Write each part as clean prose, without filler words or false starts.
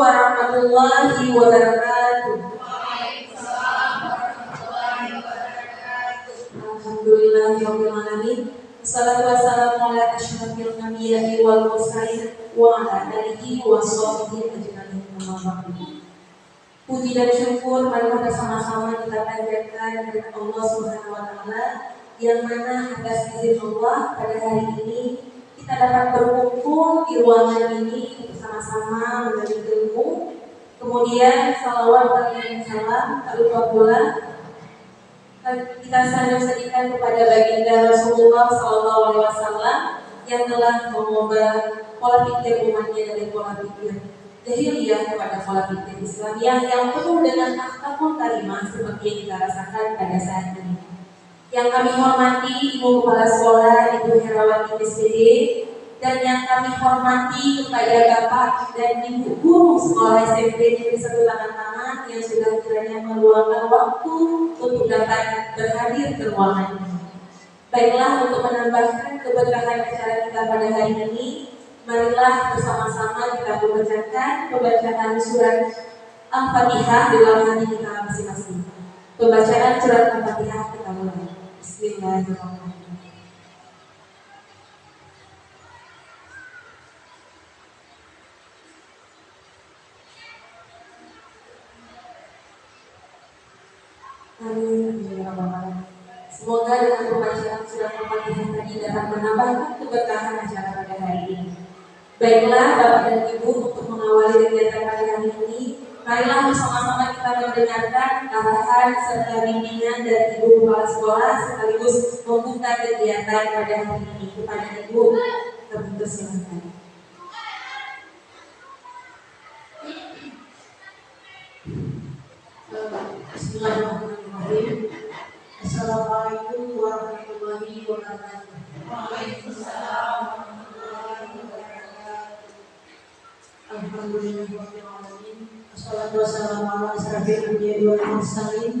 warahmatullahi wabarakatuh. Alhamdulillahirabbil alamin. Wassalatu wassalamu ala asyrafil anbiya'i wal mursalin wa ala alihi wa sahbihi ajmain. Puji dan syukur marilah bersama-sama kita panjatkan kepada Allah Subhanahu wa taala yang mana atas izin Allah pada hari ini kita dapat berkumpul di ruangan ini bersama-sama menuntut ilmu. Kemudian salawat dan salam tak lupa pula kita sajikan kepada baginda Rasulullah SAW yang telah mengubah pola pikir umatnya dari pola pikir jahiliyah kepada pola pikir Islamiyah yang penuh dengan akhlakul karimah seperti yang kita rasakan pada saat ini. Yang kami hormati Ibu Kepala Sekolah Ibu Herawati SPD, dan yang kami hormati kepada Bapak dan Ibu Guru Sekolah SMP Negeri 1 Tangan-Tangan yang sudah kiranya meluangkan waktu untuk dapat berhadir ke ruangan ini. Baiklah, untuk menambahkan keberkahan acara kita pada hari ini, marilah bersama-sama kita membacakan pembacaan surat Al-Fatihah dalam hati kita masing-masing. Pembacaan surat Al-Fatihah kita mulai. Bismillahirrahmanirrahim. Semoga dengan pembacaan surat Al-Fatihah tadi dapat menambahkan keberkahan acara pada hari ini. Baiklah Bapak dan Ibu, untuk mengawali kegiatan pada hari ini, marilah bersama-sama kita mendengarkan arahan serta bimbingan dari Ibu Kepala Sekolah sekaligus membuka kegiatan pada hari ini. Kepada Ibu, kami persilakan. Bismillahirrahmanirrahim. Assalamualaikum warahmatullahi wabarakatuh. Waalaikumsalam warahmatullahi wabarakatuh. Alhamdulillahirabbil alamin. Wassalatu wassalamu ala asyrafil anbiya'i wal mursalin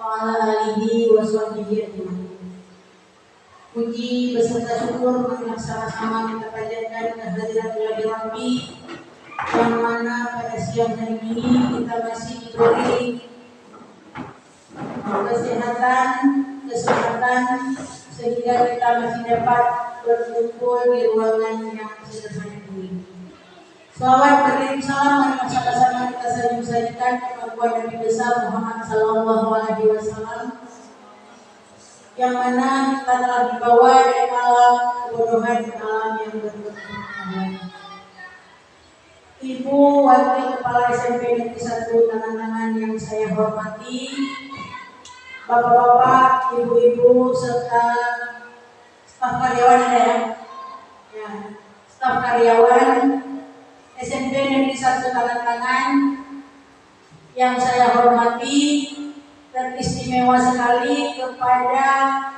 wa ala alihi wa sahbihi ajmain. Puji beserta syukur marilah sama-sama kita panjatkan kehadirat Ilahi Rabbi, yang mana pada siang hari ini kita masih diberi kesehatan sehingga kita masih dapat berkumpul di ruangan yang sederhana ini. Salawat beriring salam marilah sama-sama kita sajikan kepada Nabi besar Muhammad Sallallahu Alaihi Wasallam, yang mana kita telah dibawa dari alam kebodohan ke alam yang berkecukupan. Ibu Wakil Kepala SMP Negeri 1 Tangan-Tangan yang saya hormati, Bapak-bapak, ibu-ibu, serta staf karyawan ada ya, staf karyawan SMP Negeri 1 Tangan-Tangan yang saya hormati, teristimewa sekali kepada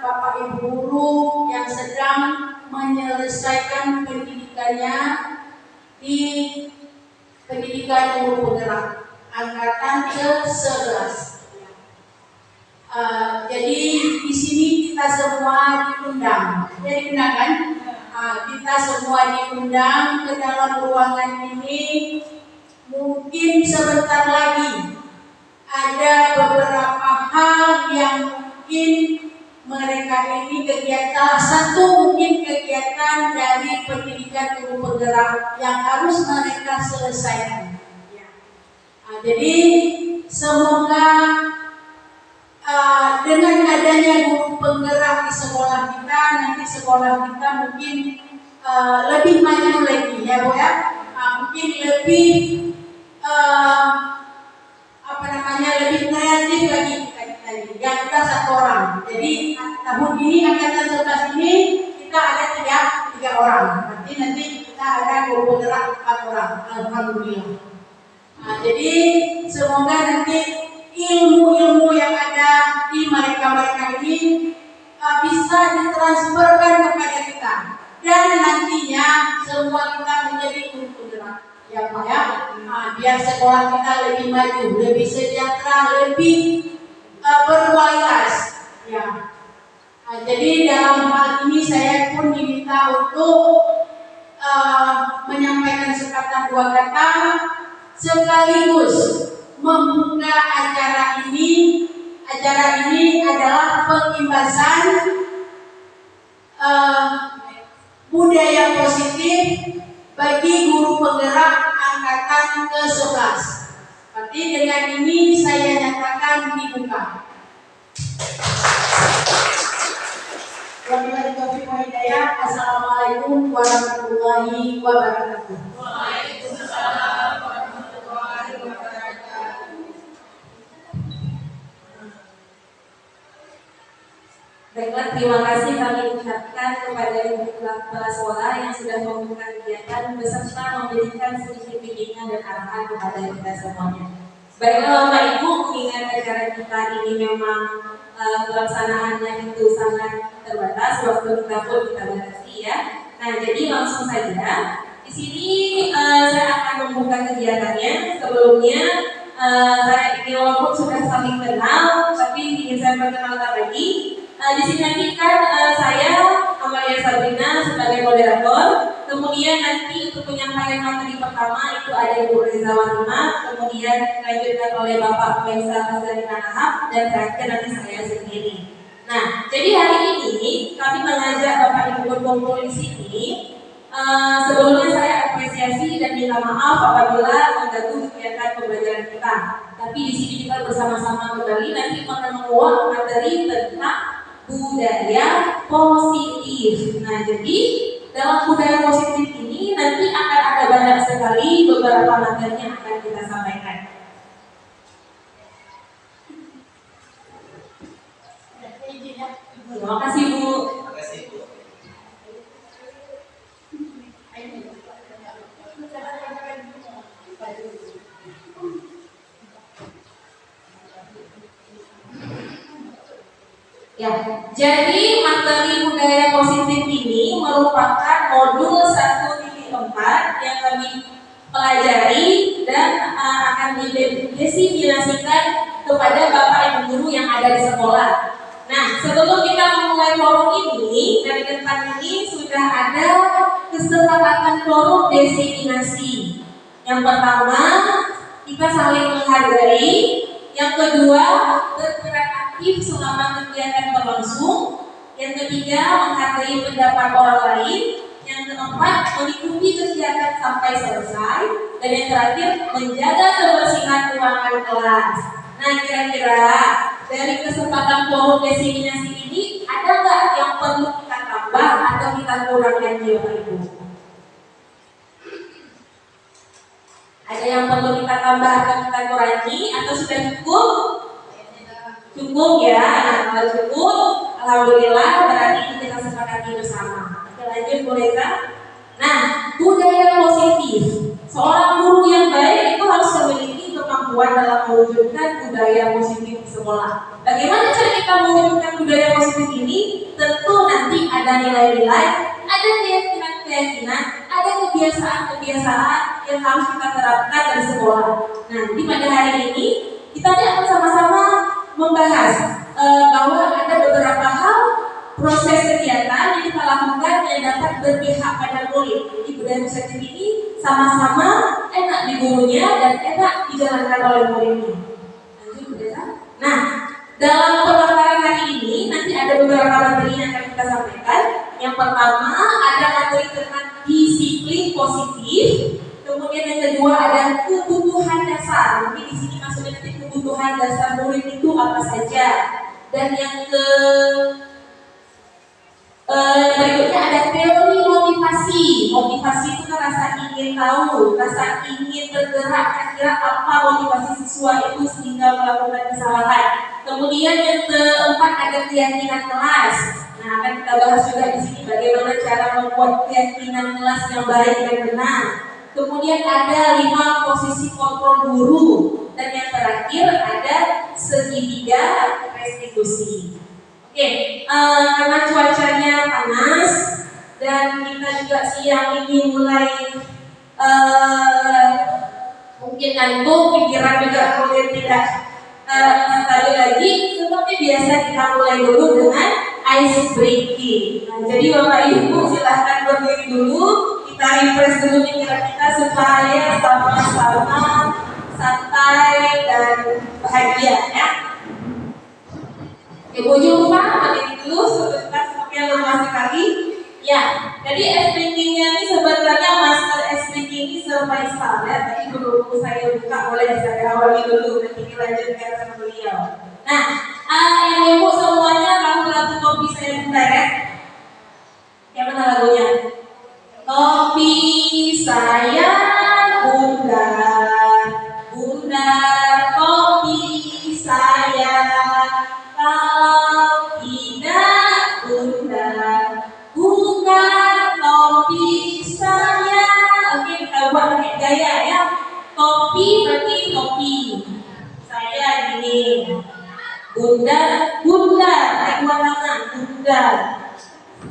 Bapak Ibu Guru yang sedang menyelesaikan pendidikannya di pendidikan guru penggerak angkatan ke-11. Jadi di sini kita semua diundang. Jadi kan? Kita semua diundang ke dalam ruangan ini. Mungkin sebentar lagi ada beberapa hal yang mungkin mereka ini kegiatan, satu mungkin kegiatan dari pendidikan guru penggerak yang harus mereka selesaikan. Jadi semoga dengan adanya guru penggerak di sekolah kita, nanti sekolah kita mungkin lebih maju lagi ya Bu ya. Mungkin lebih lebih kreatif lagi kita kita satu orang. Jadi tahun ini angkatan 11 ini kita ada tiga orang. Nanti kita ada guru penggerak 4 orang. Alhamdulillah. Jadi semoga nanti ilmu-ilmu yang ada di mereka ini bisa ditransferkan kepada kita, dan nantinya semua kita menjadi guru penggerak ya Pak ya. Biar sekolah kita lebih maju, lebih sejahtera, lebih berkualitas ya. Jadi dalam hal ini saya pun diminta untuk menyampaikan sekata dua kata sekaligus membuka acara ini. Acara ini adalah pengimbasan budaya positif bagi guru penggerak angkatan ke-11. Berarti dengan ini saya nyatakan dibuka. Wabillahi taufiq wal hidayah. Assalamualaikum warahmatullahi wabarakatuh. Waalaikumsalam warahmatullahi wabarakatuh. Baiklah, terima kasih kami ucapkan kepada ibu kepala sekolah yang sudah membuka kegiatan beserta memberikan sedikit bimbingan dan arahan kepada kita semuanya. Baiklah Bapak Ibu, mengingat acara kita ini memang pelaksanaannya itu sangat terbatas, waktu kita pun kita batasi ya. Nah, jadi langsung saja di sini saya akan membuka kegiatannya. Sebelumnya saya ini walaupun sudah saling kenal, tapi ingin saya perkenalkan lagi. Di sini nanti kan saya Amalia Sabrina sebagai moderator. Kemudian nanti untuk penyampaian materi pertama itu ada Ibu Reza Wanima, kemudian dilanjutkan oleh Bapak Faisal Azhari Manahap, dan terakhir nanti saya sendiri. Nah, jadi hari ini kami mengajak Bapak Ibu berkumpul di sini. Sebelumnya saya apresiasi dan minta maaf apabila mengganggu kegiatan pembelajaran kita. Tapi di sini kita bersama-sama kembali nanti akan menguak materi tentang budaya positif. Nah, jadi dalam budaya positif ini nanti akan ada banyak sekali beberapa materi yang akan kita sampaikan. Terima kasih Bu. Ya, jadi materi budaya positif ini merupakan modul 1.4 yang kami pelajari dan akan didesimilasikan kepada Bapak Ibu guru yang ada di sekolah. Nah, sebelum kita memulai forum ini, dari depan ini sudah ada kesepakatan forum desiminasi. Yang pertama, kita saling menghargai. Yang kedua, berperan aktif selama kegiatan berlangsung. Yang ketiga, menghargai pendapat orang lain. Yang keempat, mengikuti kegiatan sampai selesai. Dan yang terakhir, menjaga kebersihan ruangan kelas. Nah, kira-kira dari kesempatan forum desiminasi ini ada nggak yang perlu kita tambah atau kita kurangkan di Bapak Ibu? Ada yang perlu kita tambah atau kita kurangi atau sudah cukup? Cukup ya. Nah, kalau cukup, alhamdulillah berarti ini kita sepakati bersama. Oke, lanjut Bu Reza. Nah, budaya positif. Seorang guru yang baik itu harus memiliki kemampuan dalam mewujudkan budaya positif di sekolah. Bagaimana cara kita mewujudkan budaya positif ini? Tentu nanti ada nilai-nilai, ada keyakinan, ada kebiasaan-kebiasaan yang harus kita terapkan dari sekolah. Nah, jadi pada hari ini kita akan sama-sama membahas bahwa ada beberapa hal proses kegiatan yang kita lakukan yang dapat berpihak pada murid. Jadi budaya positif ini sama-sama enak di gurunya dan enak dijalankan oleh muridnya. Lanjut Bu Desa. Nah, dalam pemaparan hari ini nanti ada beberapa materi yang akan kita sampaikan. Yang pertama ada materi tentang disiplin positif. Kemudian yang kedua ada kebutuhan dasar. Mungkin di sini maksudnya nanti kebutuhan dasar murid itu apa saja. Dan yang berikutnya ada teori motivasi. Motivasi itu kan rasa ingin tahu, rasa ingin bergerak, kira-kira apa motivasi siswa itu sehingga melakukan kesalahan. Kemudian yang keempat ada keyakinan kelas. Nah, akan kita bahas juga di sini bagaimana cara membuat keyakinan kelas yang baik dan benar. Kemudian ada 5 posisi kontrol guru. Dan yang terakhir ada segitiga restitusi. Oke, karena cuacanya panas dan kita juga siang ini mulai mungkin ngantuk, pikiran juga mungkin tidak stabil lagi. Seperti biasa kita mulai dulu dengan ice breaking. Nah, jadi Bapak Ibu silahkan berdiri dulu. kita refresh dulu pikiran kita supaya sama-sama santai dan bahagia ya. Ibu lupa berdiri dulu sebentar seperti yang masih lagi. Ya, jadi SPK-nya ini sebenarnya Master SPK ini Survival ya. Tadi belum saya buka, boleh saya awali dulu nanti dilanjutkan sama beliau. Nah, ibu semuanya lagu-lagu kopi saya buka ya. Yang mana lagunya? Kopi saya bundar, bundar kopi saya. Kalau tidak bundar, bukan kopi saya. Oke, kita buat pakai gaya ya. Kopi berarti kopi. Saya gini. Bundar, bundar. Naik dua tangan, bundar.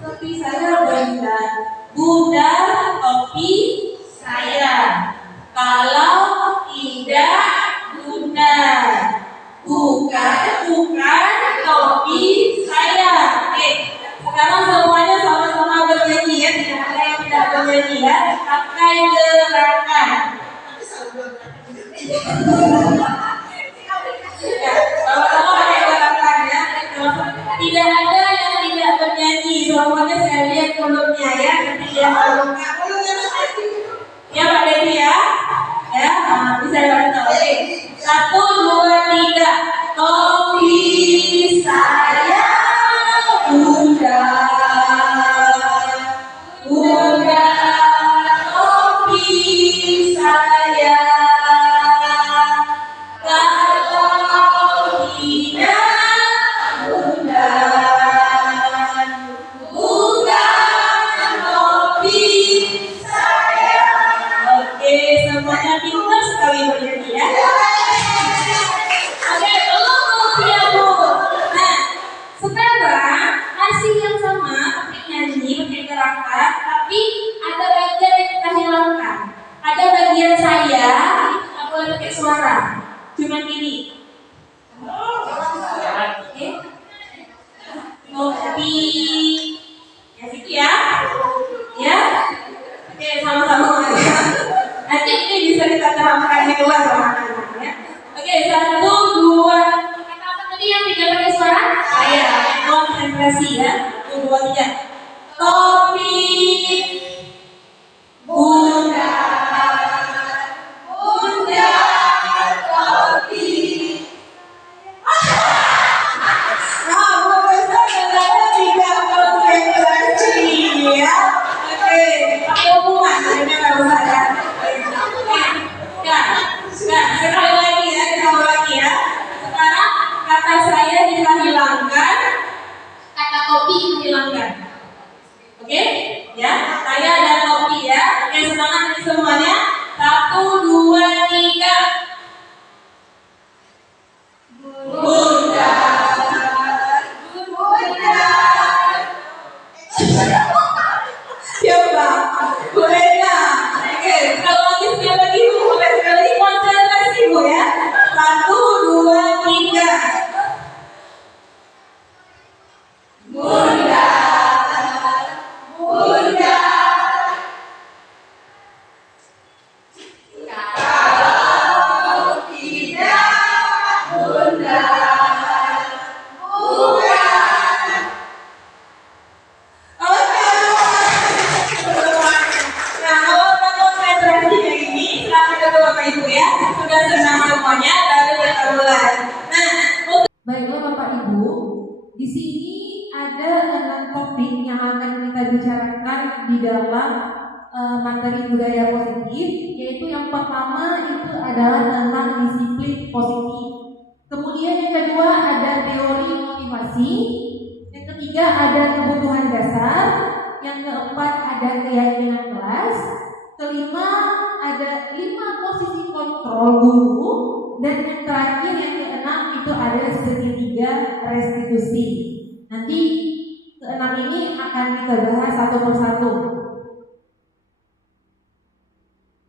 Kopi saya bundar. Bundar kopi saya. Kalau tidak bundar, bukan kopi saya. Oke, sekarang semuanya sama-sama bernyanyi ya. Tidak ada yang tidak bernyanyi ya. Pakai gerakan. Ya, sama-sama pakai gerakan ya. Tidak ada yang tidak bernyanyi. Semuanya saya lihat mulutnya ya. Nanti dia mulutnya ya Pak Dedi ya. Ya, bisa bantu. Oke. 1, 2, 3. Kopi saya bundar, bundar kopi saya. Kalau tidak bundar, bukan kopi saya. Oke, semuanya pintar sekali bernyanyi ya. Oke, ya Bu. Nah, sekarang masih yang sama, pakai nyanyi, pakai gerakan, tapi ada bagian yang kita hilangkan. Ada bagian saya, itu nggak boleh pakai suara, cuma gini. Oke. Kopi, ya gitu ya, ya. Oke, sama-sama ya. Nanti ini bisa kita terapkan di kelas sama anak-anak ya. Oke, 1, 2. Kata apa tadi yang tidak pakai suara? Saya. Konsentrasi ya. 1, 2, 3. Kopi bundar, bundar kopi. Tidak konsentrasi ya. Oke, pakai hubungan. Ini nggak usah ya. Nah, sekali lagi ya, kita ulangi ya. Sekarang kata saya kita hilangkan, kata kopi kita hilangkan. Oke? Ya, saya dan kopi ya. Oke, semangat ini semuanya. 1, 2, 3. Bundar, bundar. Coba, boleh nggak? Oke, kalau lagi sekali lagi boleh sekali lagi konsentrasi Bu ya. 1, 2, 3. Bundar, bundar. Kalau tidak bundar, bukan. Nah, kalau udah konsentrasi kayak gini, silakan dulu Bapak Ibu ya. Sudah senang semuanya, lalu kita mulai. Nah, baiklah Bapak Ibu, di sini ada 6 topik yang akan kita bicarakan di dalam materi budaya positif, yaitu yang pertama itu adalah tentang disiplin positif. Kemudian yang kedua ada teori motivasi, yang ketiga ada kebutuhan dasar, yang keempat ada keyakinan kelas, kelima ada 5 posisi kontrol guru, dan yang terakhir yang keenam itu ada segitiga restitusi. Nanti keenam ini akan kita bahas satu persatu.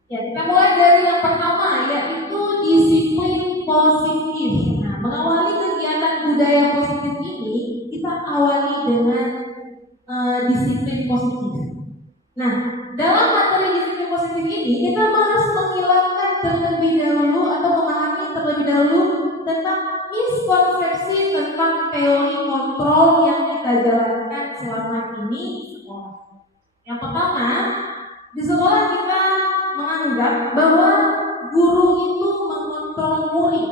Ya, kita mulai dari yang pertama, yaitu disiplin positif. Nah, mengawali kegiatan budaya positif ini, kita awali dengan disiplin positif. Nah, dalam materi tentang miskonsepsi tentang teori kontrol yang kita jalankan selama ini di sekolah. Yang pertama, di sekolah kita menganggap bahwa guru itu mengontrol murid.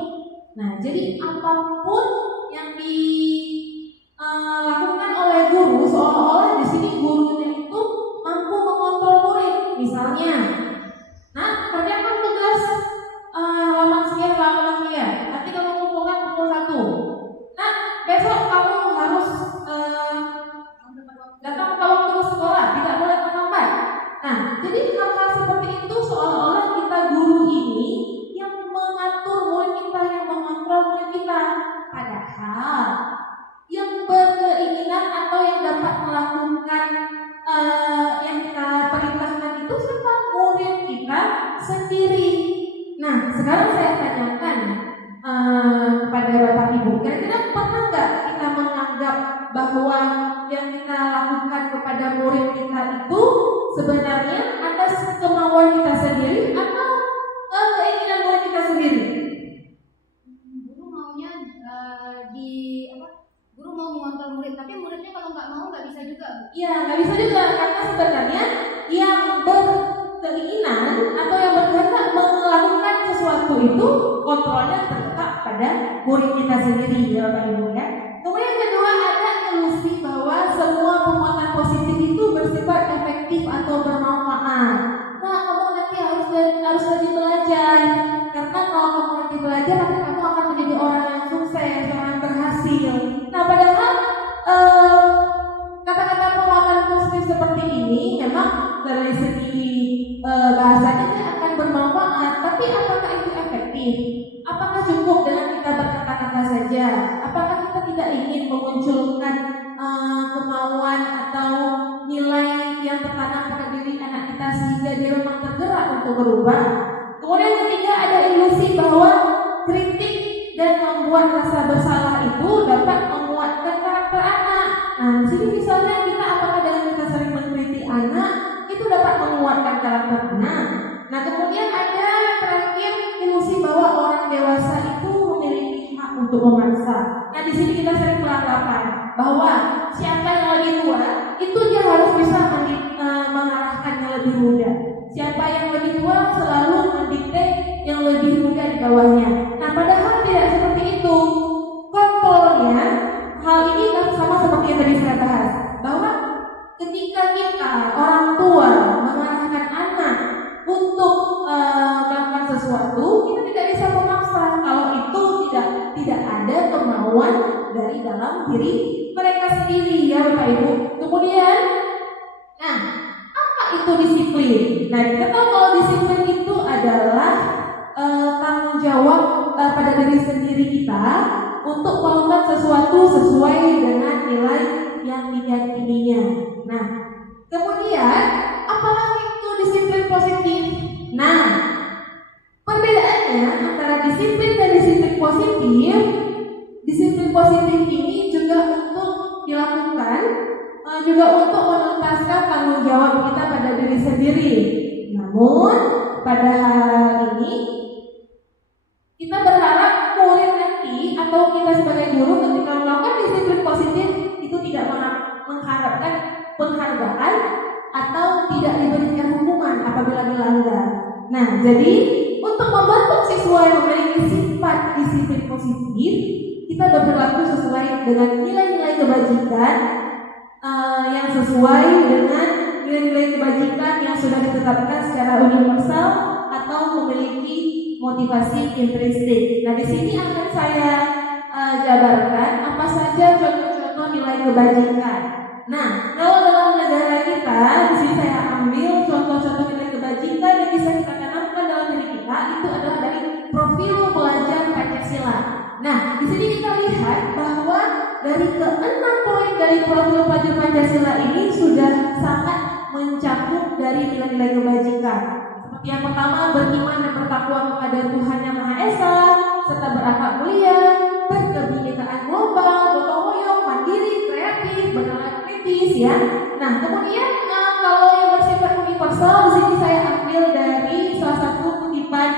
Nah, jadi apapun yang dilakukan oleh guru, seolah-olah di sini gurunya itu mampu mengontrol murid. Misalnya, nah, kerjakan tugas halaman sekian, nanti kamu kumpulkan pukul 1. Nah, besok kamu harus datang ke waktu sekolah, tidak boleh terlambat. Nah, jadi hal-hal seperti itu seolah-olah kita guru ini yang mengatur murid kita, yang mengontrol murid kita. Padahal yang berkeinginan atau yang dapat melakukan yang kita perintahkan itu siapa? Murid kita sendiri. Nah, sekarang saya tanyakan kepada Bapak Ibu, kira-kira pernah nggak kita menganggap bahwa yang kita lakukan kepada murid kita itu sebenarnya atas kemauan kita sendiri atau keinginan murid kita sendiri? Guru maunya guru mau mengontrol murid, tapi muridnya kalau nggak mau nggak bisa juga, Bu. Iya, nggak bisa juga, karena sebenarnya yang berkeinginan atau yang berkehendak melakukan sesuatu itu kontrolnya terletak pada murid kita sendiri, ya Bapak Ibu ya. Kemudian yang kedua, ada ilusi bahwa semua penguatan positif itu bersifat efektif atau bermanfaat. Nah, kamu nanti harus rajin belajar, karena kalau kamu nanti belajar nanti kamu akan menjadi orang yang sukses, orang yang berhasil. Nah, padahal kata-kata penguatan positif seperti ini memang dari segi bahasanya ini akan bermanfaat, tapi apakah itu efektif? Apakah cukup dengan kita berkata-kata saja? Apakah kita tidak ingin memunculkan kemauan atau nilai yang tertanam pada diri anak kita sehingga dia memang tergerak untuk berubah? Kemudian yang ketiga, ada ilusi bahwa kritik dan membuat rasa bersalah itu dapat menguatkan karakter anak. Nah, di sini misalnya kita apakah dengan kita sering mengkritik anak itu dapat menguatkan karakter anak? Nah, kemudian ada terakhir ilusi bahwa orang dewasa itu memiliki hak untuk memaksa. Nah, di sini kita sering beranggapan bahwa siapa yang lebih tua itu dia harus bisa mengarahkan yang lebih muda. Siapa yang lebih tua selalu mendikte yang lebih muda di bawahnya. Nah, padahal tidak seperti itu. Kontrolnya, hal ini sama seperti yang tadi saya bahas, bahwa ketika kita orang tua mengarahkan anak untuk melakukan sesuatu, kita tidak bisa memaksa kalau itu tidak ada kemauan dari dalam diri mereka sendiri, ya Bapak Ibu. Kemudian, nah, apa itu disiplin? Nah, kita tahu kalau disiplin itu adalah tanggung jawab pada diri sendiri kita untuk melakukan sesuatu sesuai dengan nilai yang diyakininya. Nah, kemudian apalagi itu disiplin positif? Nah, perbedaannya antara disiplin dan disiplin positif ini juga untuk dilakukan, juga untuk menuntaskan tanggung jawab kita pada diri sendiri. Namun pada hal ini kita berharap murid nanti atau kita sebagai guru ketika melakukan disiplin positif itu tidak mengharapkan penghargaan atau tidak diberikan hukuman apabila dilanggar. Nah, jadi untuk membentuk siswa yang memiliki sifat disiplin positif, kita berperilaku sesuai dengan nilai-nilai kebajikan yang sesuai dengan nilai-nilai kebajikan yang sudah ditetapkan secara universal atau memiliki motivasi intrinsik. Nah, di sini akan saya jabarkan apa saja contoh-contoh nilai kebajikan. Nah, kalau dalam negara kita, di sini saya ambil contoh-contoh nilai kebajikan yang bisa kita tanamkan dalam diri kita itu adalah dari profil pelajar Pancasila. Nah, di sini kita lihat bahwa dari ke-6 poin dari profil pelajar Pancasila ini sudah sangat mencakup dari nilai-nilai kebajikan. Seperti yang pertama, beriman dan bertakwa kepada Tuhan Yang Maha Esa, serta berakhlak mulia, berkebinekaan global, gotong royong, mandiri, kreatif, bernalar kritis, ya. Nah, kemudian kalau yang bersifat universal, di sini saya ambil dari salah satu kutipan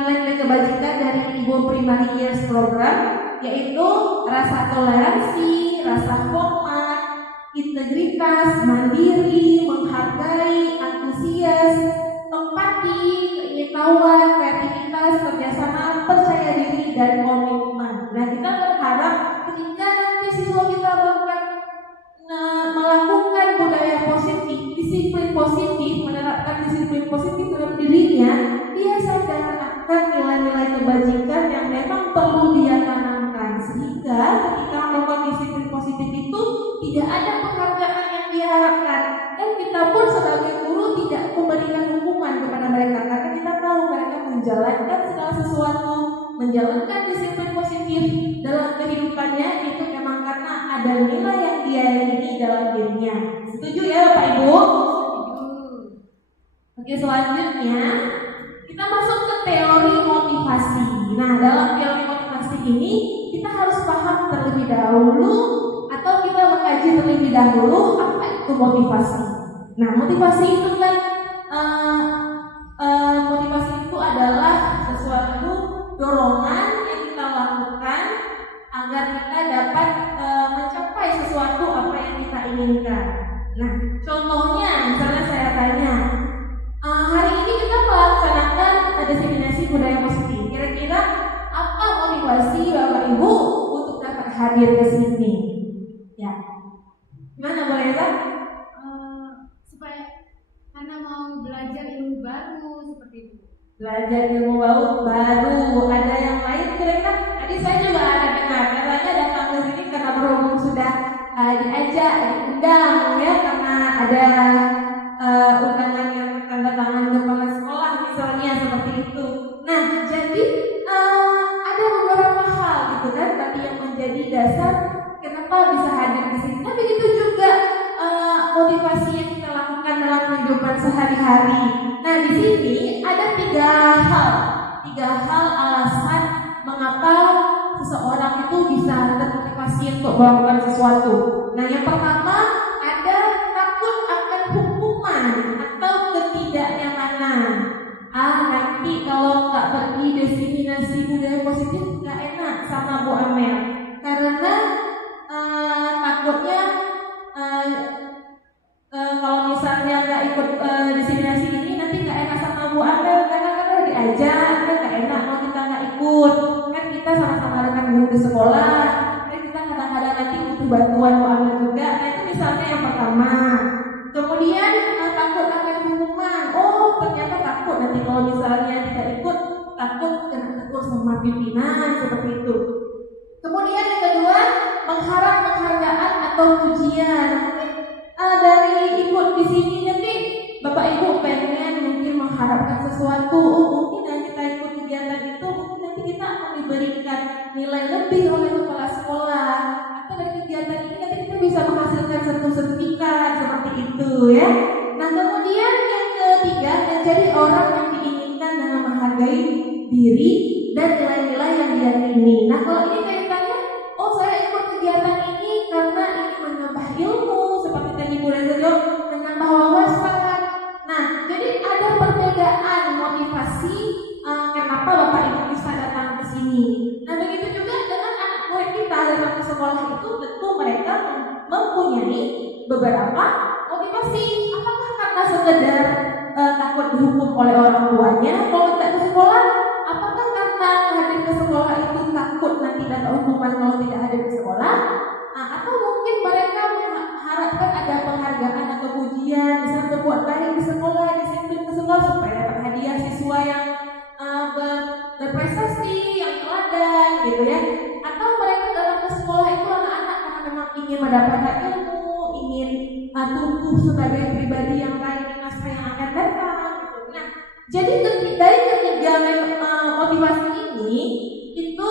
nilai-nilai kebajikan dari Ibu Primari years program, yaitu rasa toleransi, rasa hormat, integritas, mandiri, menghargai, antusias, empati, keingintahuan, kreativitas, kerjasama, percaya diri, dan komitmen. Nah, kita berharap ketika nanti siswa kita melakukan budaya positif, disiplin positif, menerapkan disiplin positif dalam dirinya, dia sadar akan nilai-nilai kebajikan yang memang perlu dia tanamkan, sehingga ketika melakukan disiplin positif itu tidak ada penghargaan yang dia harapkan, dan kita pun sebagai guru tidak memberikan hukuman kepada mereka, karena kita tahu mereka menjalankan segala sesuatu, menjalankan disiplin positif dalam kehidupannya itu memang karena ada nilai yang dia yakini dalam dirinya. Setuju ya Bapak Ibu? Oke, selanjutnya kita masuk ke teori motivasi. Nah, dalam teori motivasi ini kita harus paham terlebih dahulu atau kita mengkaji terlebih dahulu apa itu motivasi. Nah, motivasi itu kan motivasi itu adalah sesuatu dorongan yang kita lakukan agar kita dapat mencapai sesuatu apa yang kita inginkan. Nah, contohnya misalnya saya tanya, hari ini kita melaksanakan diseminasi budaya positif. Kira-kira apa motivasi Bapak Ibu untuk dapat hadir ke sini? Ya, gimana Bu Reza? Supaya karena mau belajar ilmu baru seperti itu. Belajar ilmu baru. Ada yang lain kira-kira? Tadi saya juga ada dengar katanya datang ke sini karena berhubung sudah diajak, diundang ya, karena ada undangan yang tanda tangan kepala sekolah misalnya seperti itu. Nah, jadi ada beberapa hal gitu kan tadi yang menjadi dasar kenapa bisa hadir di sini. Tapi begitu juga motivasi yang kita lakukan dalam kehidupan sehari-hari. Nah, di sini ada tiga hal alasan mengapa seseorang itu bisa termotivasi untuk melakukan sesuatu. Nah, yang pertama ada takut akan hukuman atau ketidaknyamanan. Nanti kalau nggak pergi diseminasi budaya positif nggak enak sama Bu Amel, karena takutnya kalau misalnya nggak ikut diseminasi ini nanti nggak enak sama Bu Amel, karena diajak kan nggak enak kalau kita nggak ikut, kan kita sama-sama dengan guru di sekolah, kan kita kadang-kadang nanti butuh bantuan Bu Amel juga. Nah, itu misalnya yang pertama. Kemudian takut akan hukuman. Oh, ternyata takut nanti kalau misalnya tidak ikut, takut kena tegur sama pimpinan seperti itu. Kemudian yang kedua, mengharap penghargaan atau pujian. Dari ikut di sini nanti Bapak Ibu pengen mungkin mengharapkan sesuatu. Mungkin dengan kita ikut kegiatan itu mungkin nanti kita akan diberikan nilai lebih oleh kepala sekolah, atau dari kegiatan ini nanti kita bisa menghasilkan satu sertifikat seperti itu ya. Nah, kemudian yang ketiga, menjadi orang yang diinginkan dengan menghargai diri dan nilai-nilai yang diyakini. Nah, kalau ini kaitannya, oh saya ikut kegiatan ini karena ini menambah ilmu, seperti tadi Bu Reza menambah wawasan. Nah, jadi ada perbedaan motivasi kenapa Bapak Ibu bisa datang ke sini. Nah, begitu juga dengan anak murid kita datang ke sekolah itu, tentu mereka mempunyai beberapa motivasi. Apakah karena sekedar takut dihukum oleh orang tuanya kalau tidak ke sekolah? Apakah karena hadir ke sekolah itu takut nanti dapat hukuman kalau tidak hadir ke sekolah? Atau mungkin mereka mengharapkan ada penghargaan atau pujian, misalnya berbuat baik di sekolah, disiplin ke sekolah supaya dapat hadiah siswa yang berprestasi, yang teladan gitu ya. Atau mereka datang ke sekolah itu anak-anak karena memang ingin mendapatkan ilmu, ingin tumbuh sebagai pribadi yang baik di masa yang akan datang gitu. Nah, jadi dari ketiga motivasi ini, itu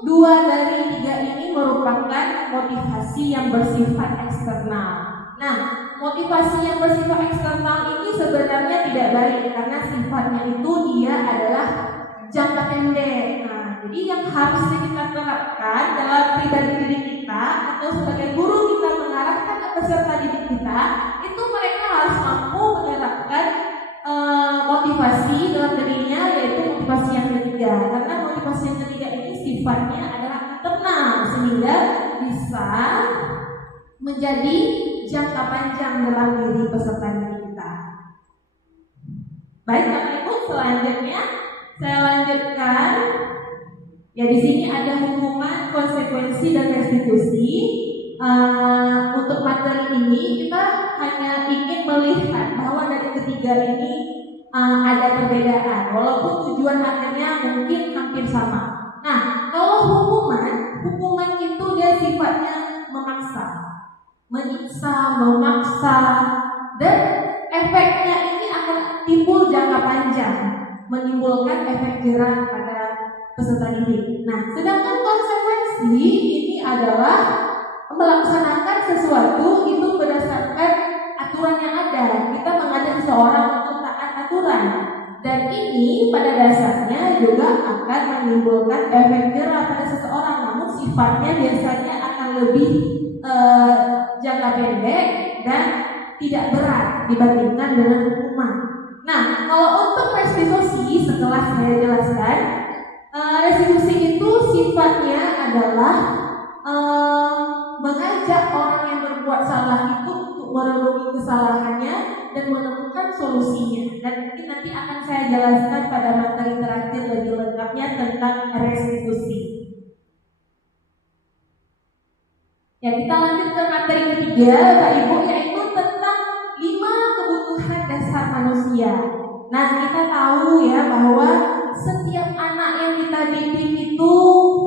2 dari 3 ini merupakan motivasi yang bersifat eksternal. Nah, motivasi yang bersifat eksternal ini sebenarnya tidak baik karena sifatnya itu dia adalah jangka pendek. Nah, jadi yang harus kita terapkan dalam pribadi diri kita atau sebagai guru kita mengarahkan peserta didik kita, itu mereka harus mampu menerapkan motivasi dalam dirinya, yaitu motivasi yang ketiga. Karena motivasi yang ketiga ini sifatnya adalah internal sehingga bisa menjadi jangka panjang dalam diri peserta didik kita. Baik Bapak Ibu, selanjutnya saya lanjutkan. Ya di sini ada hukuman, konsekuensi dan restitusi. Untuk materi ini kita hanya ingin melihat bahwa dari ketiga ini ada perbedaan, walaupun tujuan akhirnya mungkin hampir sama. Nah, kalau hukuman itu dia sifatnya memaksa, menyiksa, memaksa, dan efeknya ini akan timbul jangka panjang, menimbulkan efek jerah pada peserta didik. Nah, sedangkan konsekuensi ini adalah melaksanakan sesuatu itu berdasarkan aturan yang ada. Kita mengajak seseorang untuk taat aturan, dan ini pada dasarnya juga akan menimbulkan efek jerah pada seseorang, namun sifatnya biasanya akan lebih jangka pendek dan tidak berat dibandingkan dengan hukuman. Nah, kalau untuk restitusi setelah saya jelaskan, restitusi itu sifatnya adalah mengajak orang yang berbuat salah itu untuk merenungi kesalahannya dan menemukan solusinya. Dan mungkin nanti akan saya jelaskan pada materi terakhir lebih lengkapnya tentang restitusi. Ya, kita lanjut ke materi ketiga, Bapak Ibu, yaitu tentang 5 kebutuhan dasar manusia. Nah, kita tahu ya bahwa setiap anak yang kita didik itu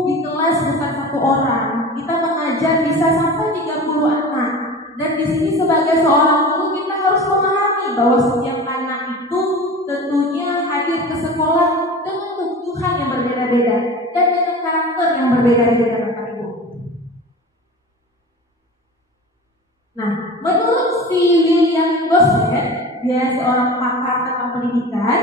di kelas bukan satu orang. Kita mengajar bisa sampai 30 anak. Dan di sini sebagai seorang guru kita harus memahami bahwa setiap anak itu tentunya hadir ke sekolah dengan kebutuhan yang berbeda-beda dan dengan karakter yang berbeda-beda, Bapak Ibu. Nah, menurut si William Gosset, dia seorang pakar tentang pendidikan.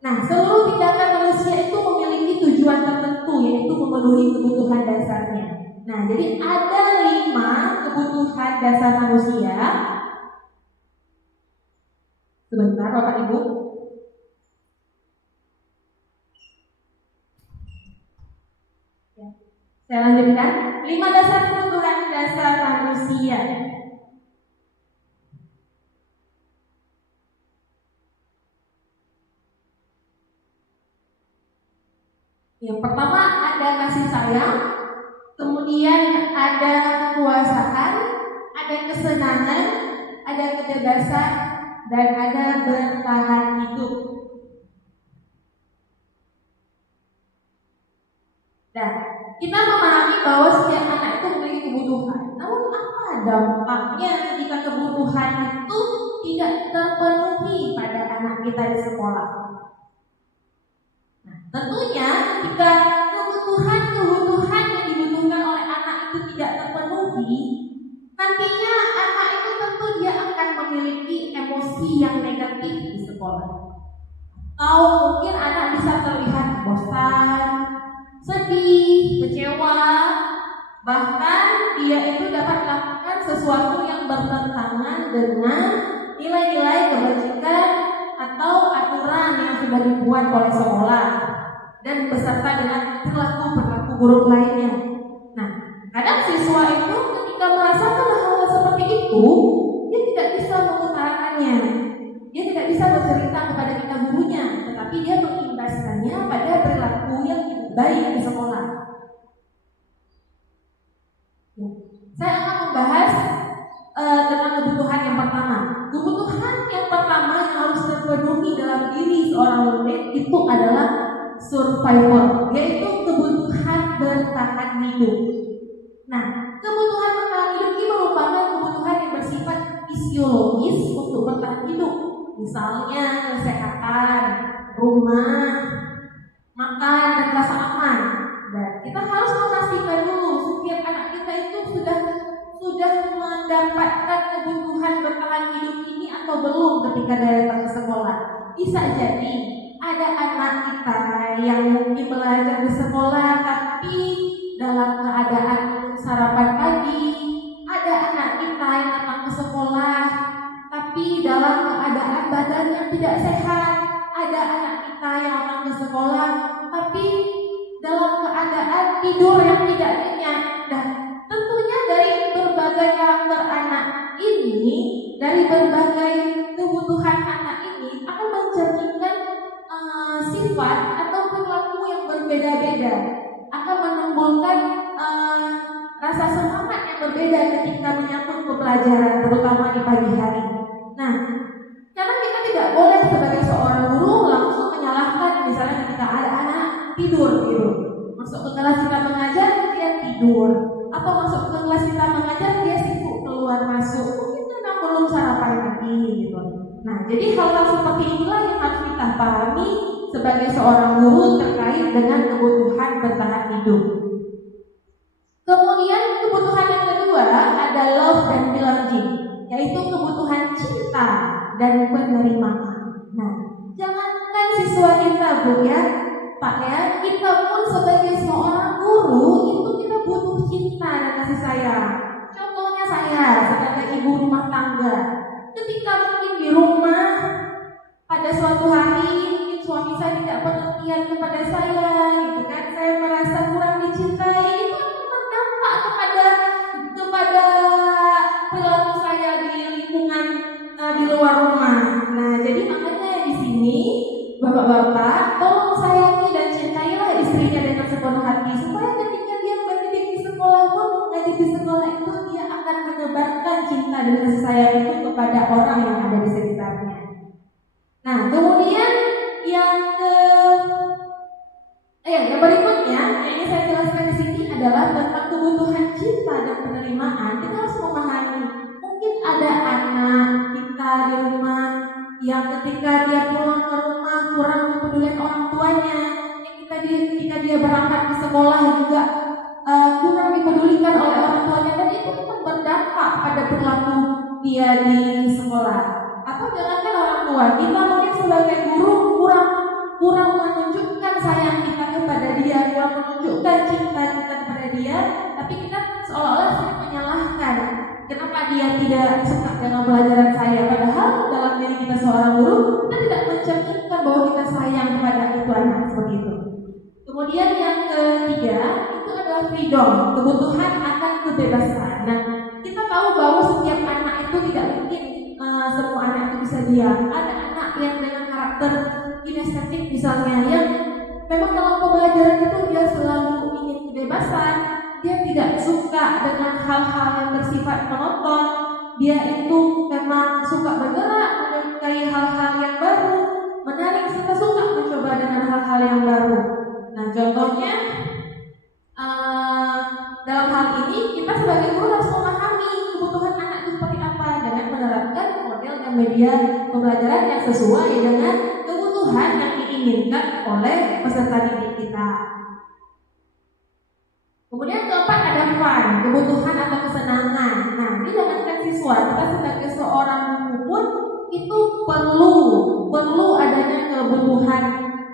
Nah, seluruh tindakan manusia itu memiliki tujuan tertentu, yaitu memenuhi kebutuhan dasarnya. Nah, jadi ada 5 kebutuhan dasar manusia. Sebentar, Bapak Ibu. Ya, saya lanjutkan. 5 dasar kebutuhan dasar manusia. Yang pertama ada kasih sayang, kemudian ada kekuasaan, ada kesenangan, ada kebebasan, dan ada bertahan hidup. Dan kita memahami bahwa setiap anak itu memiliki kebutuhan. Namun apa dampaknya jika kebutuhan itu tidak terpenuhi pada anak kita di sekolah? Tentunya ketika kebutuhan yang dibutuhkan oleh anak itu tidak terpenuhi, nantinya anak itu tentu dia akan memiliki emosi yang negatif di sekolah. Atau mungkin anak bisa terlihat bosan, sedih, kecewa, bahkan dia itu dapat melakukan sesuatu yang bertentangan dengan nilai-nilai kebajikan atau aturan yang sudah dibuat oleh sekolah dan beserta dengan perilaku buruk lainnya. Nah, kadang siswa itu ketika merasakan hal seperti itu, dia tidak bisa mengutarakannya, dia tidak bisa bercerita kepada kita gurunya, tetapi dia mengimbaskannya pada perilaku yang tidak baik di sekolah. Saya akan membahas tentang kebutuhan yang pertama. Kebutuhan yang pertama yang harus terpenuhi dalam diri seorang murid itu adalah survival, yaitu kebutuhan bertahan hidup. Nah, kebutuhan bertahan hidup ini merupakan kebutuhan yang bersifat fisiologis untuk bertahan hidup. Misalnya kesehatan, rumah, makan, dan rasa aman. Dan kita harus memastikan dulu setiap anak kita itu sudah mendapatkan kebutuhan bertahan hidup ini atau belum ketika dia datang ke sekolah. Bisa jadi ada anak kita yang mungkin belajar di sekolah tapi dalam keadaan sarapan pagi. Ada anak kita yang datang ke sekolah tapi dalam keadaan badan yang tidak sehat. Ada anak kita yang datang ke sekolah tapi dalam keadaan tidur yang tidak nyenyak. Nah, tentunya dari berbagai karakter anak ini, dari berbagai kebutuhan anak ini akan mencerminkan sifat atau perilaku yang berbeda-beda, akan menimbulkan rasa semangat yang berbeda ketika menyangkut pembelajaran, terutama di pagi hari. Nah, karena kita tidak boleh sebagai seorang guru langsung menyalahkan, misalnya ketika ada anak tidur gitu, masuk ke kelas kita mengajar dia tidur, atau masuk ke kelas kita mengajar dia sibuk keluar masuk, mungkin karena belum sarapan lagi gitu. Nah, jadi hal-hal seperti inilah yang harus kita pahami sebagai seorang guru terkait dengan kebutuhan bertahan hidup. Kemudian kebutuhan yang kedua ada love dan belonging, yaitu kebutuhan cinta dan penerimaan. Nah, jangankan siswa kita Bu ya, Pak ya, kita pun sebagai seorang guru itu kita butuh cinta dan kasih sayang. Contohnya saya sebagai ibu rumah tangga, ketika mungkin di rumah pada suatu hari mungkin suami saya tidak pengertian kepada saya, gitu kan, saya merasa kurang dicintai, itu akan berdampak kepada perilaku saya di lingkungan di luar rumah. Nah, jadi makanya di sini bapak-bapak tolong sayangi dan cintailah istrinya dengan sepenuh hati, supaya ketika dia mendidik di sekolah pun, mengajar di sekolah itu dia akan menebarkan cinta dan kasih sayang itu kepada orang yang ada di sekitarnya. Nah, kemudian yang berikutnya yang ingin saya jelaskan di sini adalah tentang kebutuhan cinta dan penerimaan. Kita harus memahami, mungkin ada anak kita di rumah yang ketika dia pulang ke rumah kurang kepedulian orang tuanya, yang ketika dia berangkat ke sekolah juga kurang dipedulikan oleh orang tuanya, dan itu akan berdampak pada perilaku dia di sekolah. Atau jangankan orang tua, kita mungkin sebagai guru kurang menunjukkan sayang kita kepada dia, kurang menunjukkan cinta kita kepada dia, tapi kita seolah-olah sering menyalahkan kenapa dia tidak suka dengan pelajaran saya, padahal dalam diri kita seorang guru kita tidak mencerminkan bahwa kita sayang kepada itu anak, seperti itu. Kemudian yang ketiga itu adalah freedom, kebutuhan akan kebebasan. Nah, kita tahu bahwa setiap anak itu tidak mungkin semua anak itu bisa diam. Ada anak yang dengan karakter kinestetik misalnya, yang memang dalam pembelajaran itu dia selalu ingin kebebasan, dia tidak suka dengan hal-hal yang bersifat monoton, dia itu memang suka bergerak, menyukai hal-hal yang baru, menarik, serta suka mencoba dengan hal-hal yang baru. Nah, contohnya dalam hal ini kita sebagai guru harus memahami kebutuhan anak itu seperti apa dengan menerapkan model dan media pembelajaran yang sesuai dengan kebutuhan yang diinginkan oleh peserta didik kita. Kemudian keempat ada fun, kebutuhan atau kesenangan. Nah, ini jangankan siswa, kita sebagai seorang guru pun itu perlu adanya kebutuhan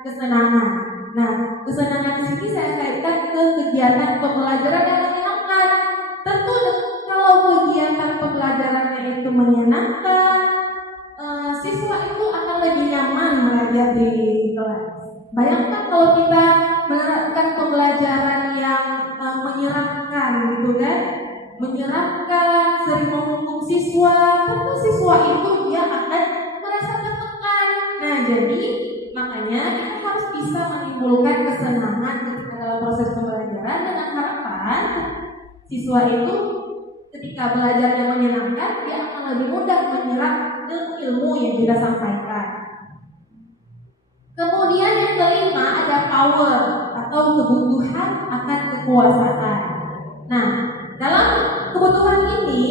kesenangan. Nah, kesenangan di sini saya kaitkan ke kegiatan pembelajaran yang menyenangkan. Tentu kalau kegiatan pembelajarannya itu menyenangkan, siswa itu akan lebih nyaman belajar di kelas. Bayangkan kalau kita menerapkan pembelajaran yang menyeramkan gitu kan, menyeramkan, sering menghukum siswa, tentu siswa itu dia akan merasa tertekan. Nah, jadi makanya kita harus bisa menimbulkan kesenangan ketika dalam proses pembelajaran, dengan harapan siswa itu ketika belajarnya menyenangkan, dia akan lebih mudah menyerap ilmu yang kita sampaikan. Kemudian yang kelima ada power atau kebutuhan akan kekuasaan. Nah, dalam kebutuhan ini,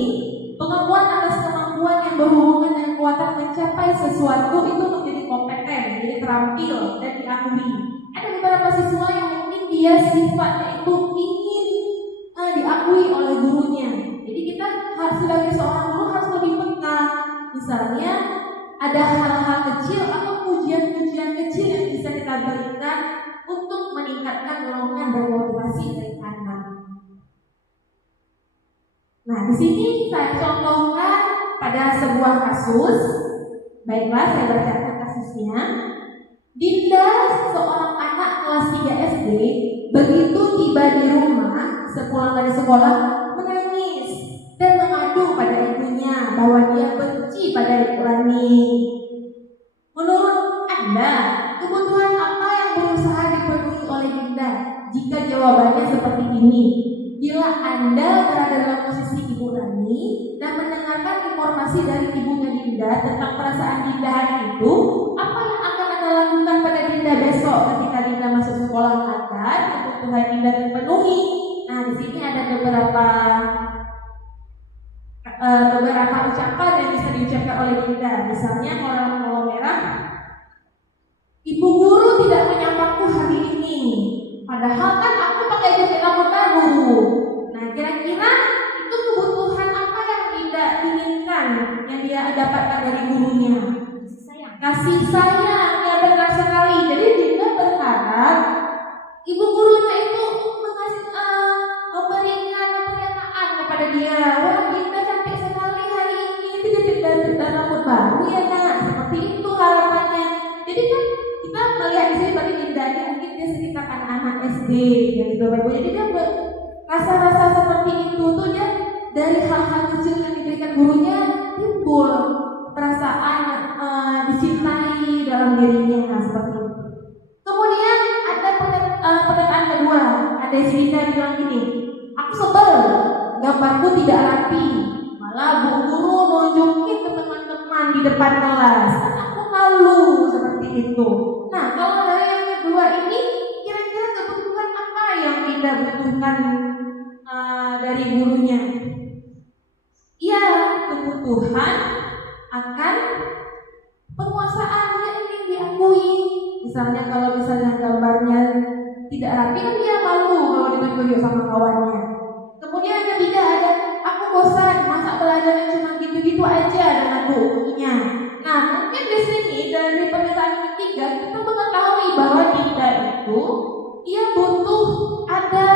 pengakuan atas kemampuan yang berhubungan dengan kekuatan mencapai sesuatu itu menjadi kompeten, menjadi terampil dan diakui. Ada beberapa siswa yang mungkin dia sifatnya itu ingin diakui oleh gurunya. Jadi kita harus sebagai seorang guru harus lebih peka. Misalnya ada hal-hal kecil atau pujian-pujian kecil yang bisa kita berikan untuk meningkatkan dorongan dan motivasi dari anak. Nah, di sini saya contohkan pada sebuah kasus. Baiklah, saya bacakan kasusnya. Dinda, seorang anak kelas 3 SD, begitu tiba di rumah sepulang dari sekolah menangis dan mengadu pada ibunya bahwa dia benci pada Ibu Rani. Menurut Anda, kebutuhan apa yang berusaha dipenuhi oleh Dinda? Jika jawabannya seperti ini, bila Anda berada dalam posisi Ibu Rani dan mendengarkan informasi dari ibunya Dinda tentang perasaan Dinda hari itu, apa yang akan Anda lakukan pada Dinda besok ketika Dinda masuk sekolah agar kebutuhan Dinda terpenuhi? Nah, di sini ada beberapa ucapan yang bisa diucapkan oleh Dinda. Misalnya kalau merah, ibu guru tidak menyapaku hari ini, padahal kan aku pakai jaket rambut baru. Nah, kira-kira itu kebutuhan apa yang Dinda inginkan yang dia dapatkan dari gurunya? Kasih sayang, ya benar sekali. Jadi Dinda berharap ibu gurunya itu memberikan pernyataan kepada dia. Wah, Dinda cantik sekali hari ini, jaket dan rambut baru ya nak. Seperti itu harapannya. Jadi kan kita melihat di sini bagi Dinda ini mungkin dia sekitar anak-anak SD yang gitu Bapak Ibu. Jadi dia rasa-rasa seperti itu tuh dia dari hal-hal kecil yang diberikan gurunya timbul perasaan dicintai dalam dirinya seperti itu. Kemudian ada pernyataan kedua, ada Dinda bilang gini, aku sebel gambarku tidak rapi, malah bu guru nunjukin ke teman-teman di depan kelas, kan aku malu seperti itu. Nah, kalau dari yang kedua ini, kira-kira kebutuhan apa yang Dinda butuhkan dari gurunya? Ya, kebutuhan akan penguasaan yang ingin diakui. Misalnya kalau gambarnya tidak rapi kan dia malu kalau ditunjuk sama kawannya. Kemudian yang ketiga ada, aku bosan masa belajarnya cuma gitu-gitu aja dengan bukunya. Nah, mungkin di sini dari pernyataan ketiga kita mengetahui bahwa Dinda itu dia butuh ada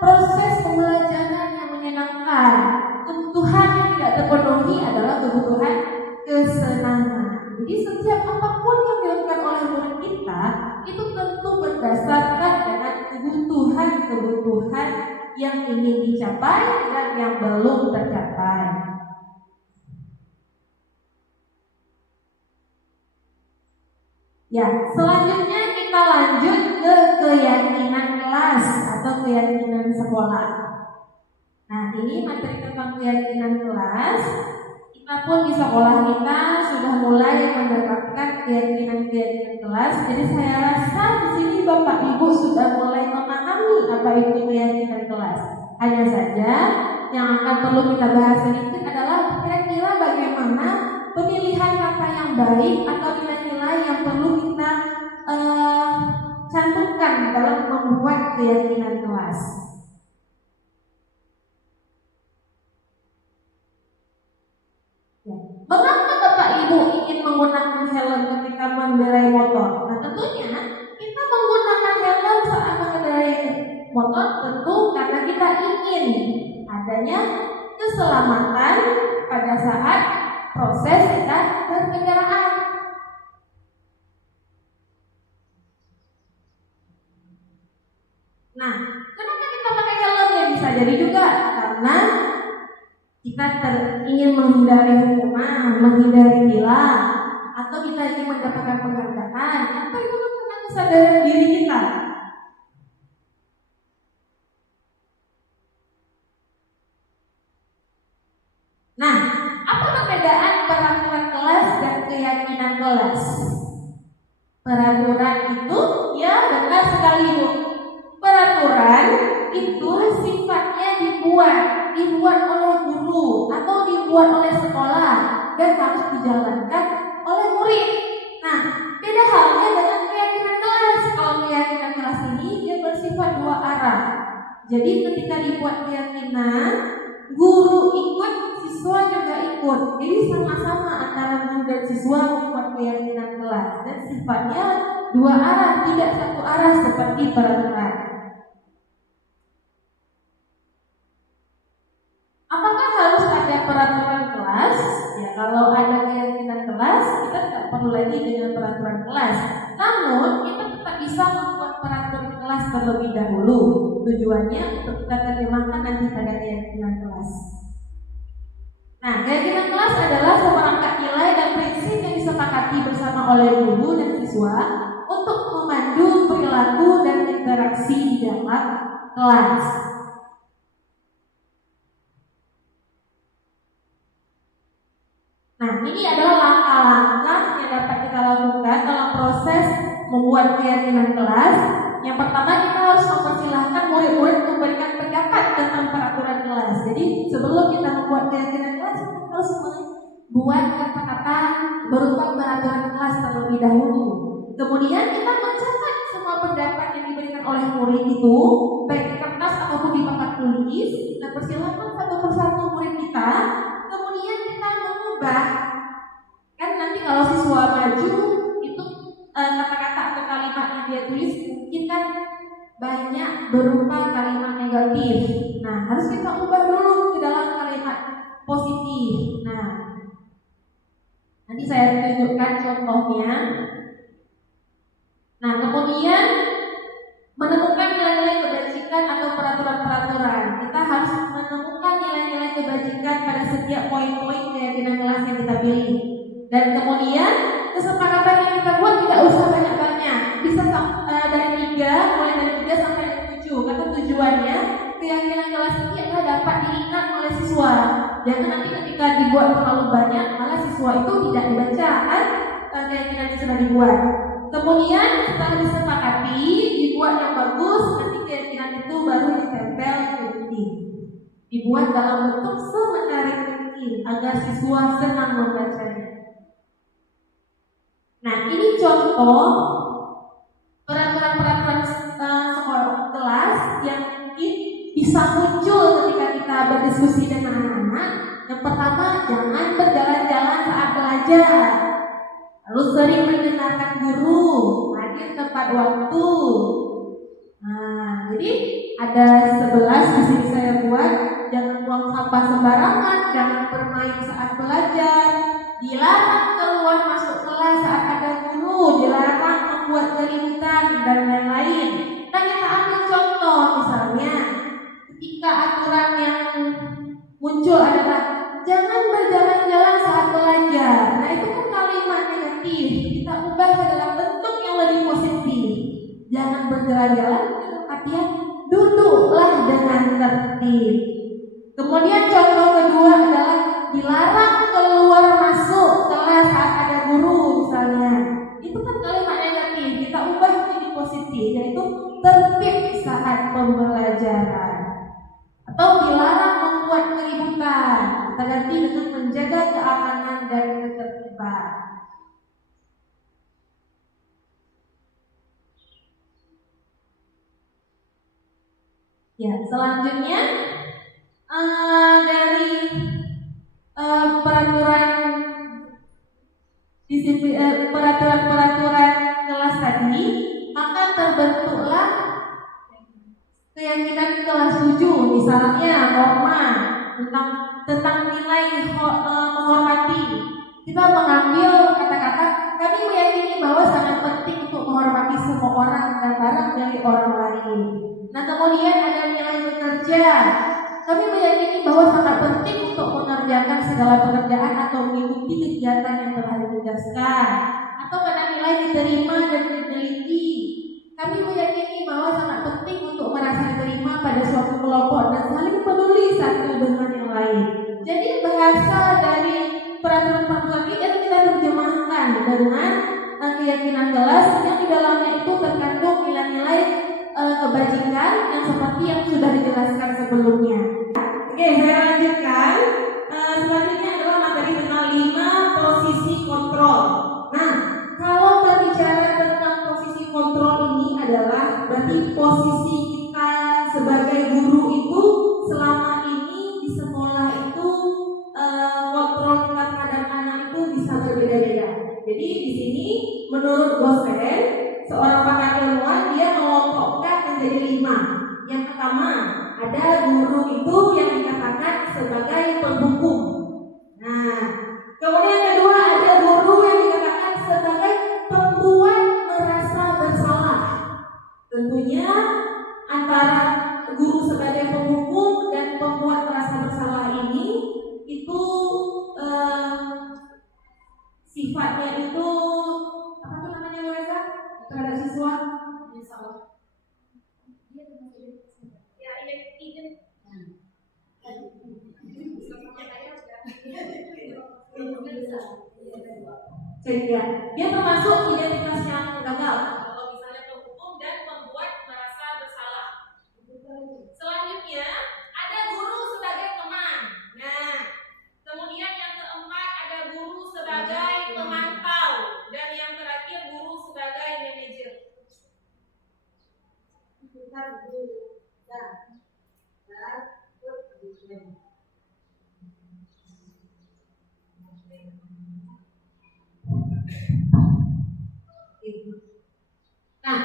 proses pembelajaran yang menyenangkan. Kebutuhan yang tidak terpenuhi adalah kebutuhan kesenangan. Jadi setiap apapun yang dilakukan oleh murid kita itu tentu berdasarkan dengan kebutuhan yang ingin dicapai dan yang belum tercapai. Ya, selanjutnya kita lanjut ke keyakinan kelas atau keyakinan sekolah. Nah, ini materi tentang keyakinan kelas. Kita pun di sekolah kita sudah mulai menerapkan keyakinan kelas. Jadi saya rasa di sini Bapak Ibu sudah mulai memahami apa itu keyakinan kelas. Hanya saja yang akan perlu kita bahas sedikit adalah kira-kira bagaimana pemilihan kata yang baik atau nilai-nilai yang perlu kita cantumkan dalam membuat keyakinan kelas. Mengapa Bapak Ibu ingin menggunakan helm ketika mengendarai motor? Nah, tentunya kita menggunakan helm saat mengendarai motor tentu karena kita ingin adanya keselamatan pada saat proses kita berkendaraan. Nah, kenapa kita pakai helm? Ya bisa jadi juga karena kita ingin menghindari hukuman, menghindari tilang, atau kita ingin mendapatkan penghargaan, atau itu karena kesadaran diri kita. Nah, apa perbedaan peraturan kelas dan keyakinan kelas? Peraturan itu, ya benar sekali Bu. Peraturan itu sifatnya dibuat oleh guru atau dibuat oleh sekolah dan harus dijalankan oleh murid. Nah, beda halnya dengan keyakinan kelas. Kalau keyakinan kelas ini dia bersifat dua arah. Jadi ketika dibuat keyakinan, guru ikut, siswa juga ikut. Jadi sama-sama antara guru dan siswa membuat keyakinan kelas dan sifatnya dua arah, tidak satu arah seperti peraturan. Apakah harus ada peraturan kelas? Ya, kalau ada keyakinan kelas, kita tidak perlu lagi dengan peraturan kelas. Namun, kita tetap bisa membuat peraturan kelas kelas terlebih dahulu. Tujuannya untuk kita terjemahkan nanti pada keyakinan kelas. Nah, keyakinan kelas adalah seperangkat nilai dan prinsip yang disepakati bersama oleh guru dan siswa untuk memandu perilaku dan interaksi di dalam kelas. Nah, ini adalah langkah-langkah yang dapat kita lakukan dalam proses membuat keyakinan kelas. Yang pertama, kita harus mempersilahkan murid-murid memberikan pendapat tentang peraturan kelas. Jadi, sebelum kita membuat keyakinan kelas, kita harus membuat kata-kata berupa peraturan kelas terlebih dahulu. Kemudian kita mencatat semua pendapat yang diberikan oleh murid itu, baik di kertas ataupun di papan tulis. Kita persilahkan satu persatu murid kita. Kemudian kita mengubah, kan nanti kalau siswa maju itu kata-kata atau kalimat yang dia tulis mungkin kan banyak berupa kalimat negatif. Nah, harus kita ubah dulu ke dalam kalimat positif. Nah, nanti saya tunjukkan contohnya. Nah, kemudian menemukan nilai-nilai kebajikan atau peraturan-peraturan. Kita harus menemukan nilai-nilai kebajikan pada setiap poin-poin keyakinan kelas yang kita pilih. Dan kemudian kesepakatan yang kita buat tidak usah banyak-banyak. Bisa dari 3, mulai dari 3 sampai 7. Karena tujuannya keyakinan kelas ini adalah dapat diingat oleh siswa. Jangan nanti ketika dibuat terlalu banyak, malah siswa itu tidak dibaca kan keyakinan yang sudah dibuat. Kemudian setelah disepakati, dibuat yang bagus, nanti keyakinan itu baru ditempel di dinding. Dibuat dalam bentuk semenarik mungkin agar siswa senang membacanya. Nah, ini contoh peraturan-peraturan sekolah kelas yang mungkin bisa muncul ketika kita berdiskusi dengan anak-anak. Yang pertama, jangan berjalan-jalan saat belajar. Lalu sering mendengarkan guru, hadir tepat waktu. Nah, jadi ada 11 di sini saya buat. Jangan buang sampah sembarangan, jangan bermain saat belajar, dilarang keluar masuk kelas saat ada guru, dilarang membuat keributan dan lain-lain. Nah, kita ambil contoh misalnya, ketika aturan yang muncul adalah jangan berjalan-jalan saat belajar. Nah, itu kan kalimat negatif. Kita ubah ke dalam bentuk yang lebih positif. Jangan berjalan-jalan, artinya duduklah dengan tertib. Kemudian contoh kedua adalah dilarang keluar masuk kelas saat ada guru misalnya. Itu kan kalimat negatif. Kita ubah menjadi positif, yaitu tertib saat pembelajaran. Atau dilarang membuat keributan. Kita ganti dengan menjaga keamanan dan ketertiban. Ya, selanjutnya dari peraturan kelas tadi, maka terbentuklah keyakinan kelas 7, misalnya norma tentang nilai menghormati. Kita mengambil kata-kata, kami meyakini bahwa sangat penting untuk menghormati semua orang dan barang dari orang lain. Nah, kemudian ada nilai bekerja. Kami meyakini bahwa sangat penting untuk mengerjakan segala pekerjaan atau mengikuti kegiatan yang telah ditugaskan. Atau pada nilai diterima dan diteliti. Kami meyakini bahwa sangat penting untuk merasa diterima pada suatu kelompok dan saling peduli satu dengan yang lain. Jadi bahasa dari peraturan-peraturan ini yang kita terjemahkan dengan keyakinan kelas yang di dalamnya itu terkandung nilai-nilai kebajikan yang seperti yang sudah dijelaskan sebelumnya. Oke, saya lanjutkan. Selanjutnya adalah materi tentang 5 posisi kontrol. Nah, kalau berbicara tentang posisi kontrol ini adalah berarti posisi kita sebagai guru itu selama ini di sekolah itu kontrol kita terhadap anak itu bisa berbeda-beda. Jadi di sini menurut dosen, seorang pakar ilmuwan dia mengelompokkan menjadi 5. Yang pertama, ada guru itu yang dikatakan sebagai penghukum. Nah, kemudian yang kedua ada guru yang dikatakan sebagai pembuat merasa bersalah. Tentunya Cek ya. Dia termasuk identitas yang gagal. Kalau misalnya penghukum dan membuat merasa bersalah. Selanjutnya ada guru sebagai teman. Nah, kemudian yang keempat ada guru sebagai pemantau dan yang terakhir guru sebagai manajer. Nah,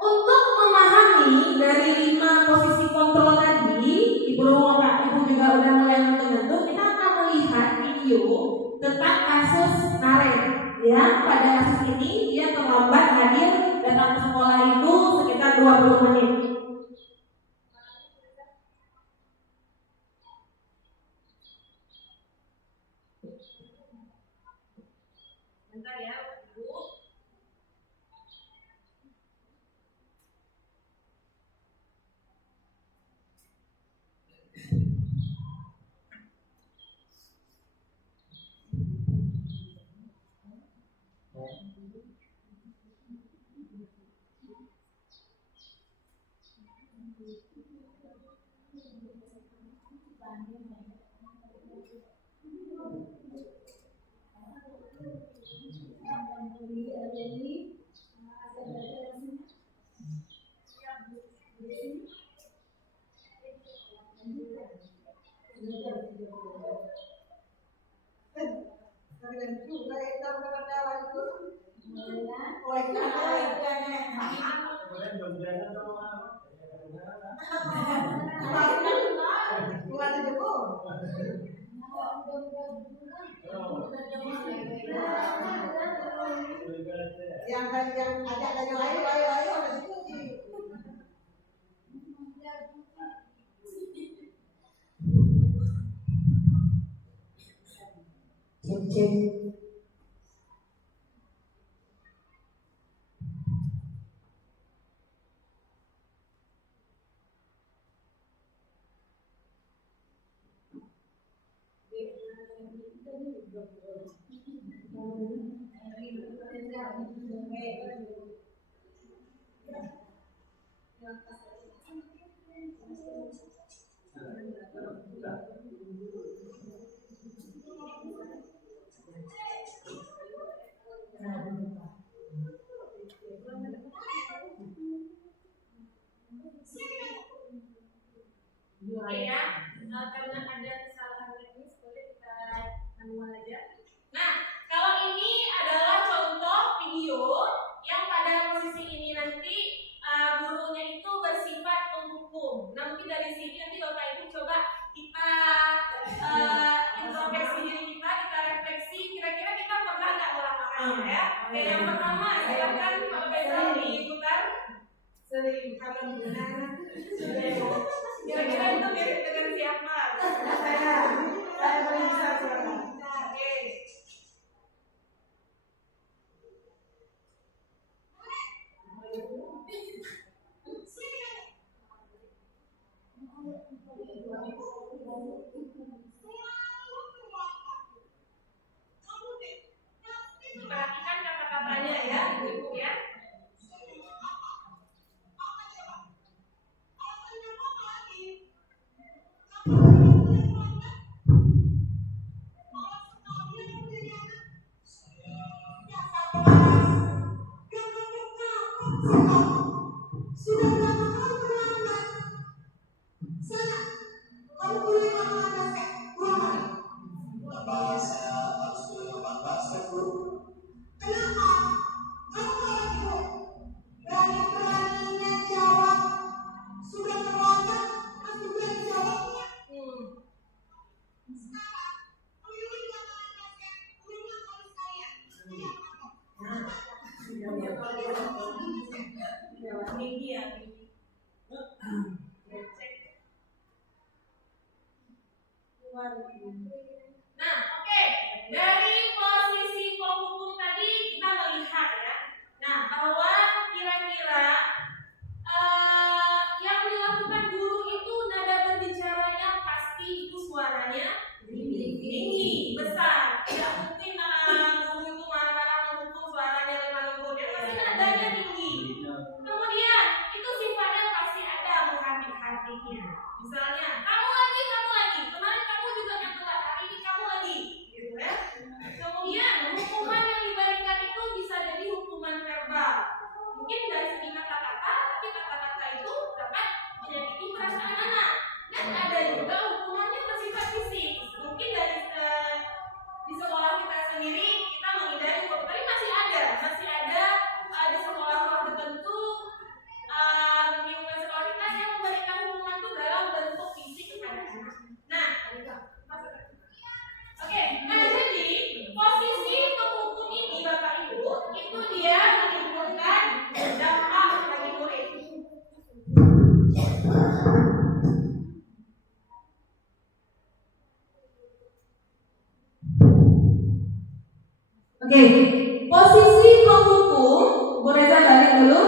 untuk memahami dari 5 posisi kontrol tadi, Ibu Bapak Ibu juga udah mulai nonton, kita akan melihat video tentang kasus Naren. Ya, pada kasus ini dia terlambat hadir datang ke sekolah itu sekitar 20 menit. Bentar ya, Ibu. Yang ajak ayo ayo Cek. Oke ya, karena ada kesalahan teknis, boleh kita manual aja. Nah, kalau ini adalah contoh video yang pada posisi ini nanti gurunya itu bersifat penghukum. Nah, mungkin dari sini nanti Bapak Ibu coba kita introspeksi diri kita refleksi, kira-kira kita pernah nggak melakukannya ya? Oke, yang pertama, silakan Pak Faisal diputar. sering kalau gimana Kira-kira itu mirip dengan siapa? saya paling bisa suara. Oke. Perhatikan kata-katanya ya, Ibu ya. Nah, oke. Dari posisi penghukum tadi kita melihat ya. Nah, bahwa kira-kira yang dilakukan guru itu nada berbicaranya pasti itu suaranya tinggi, besar. Tidak mungkin guru itu marah-marah Oke, posisi penghukum, Bu Reza balik dulu,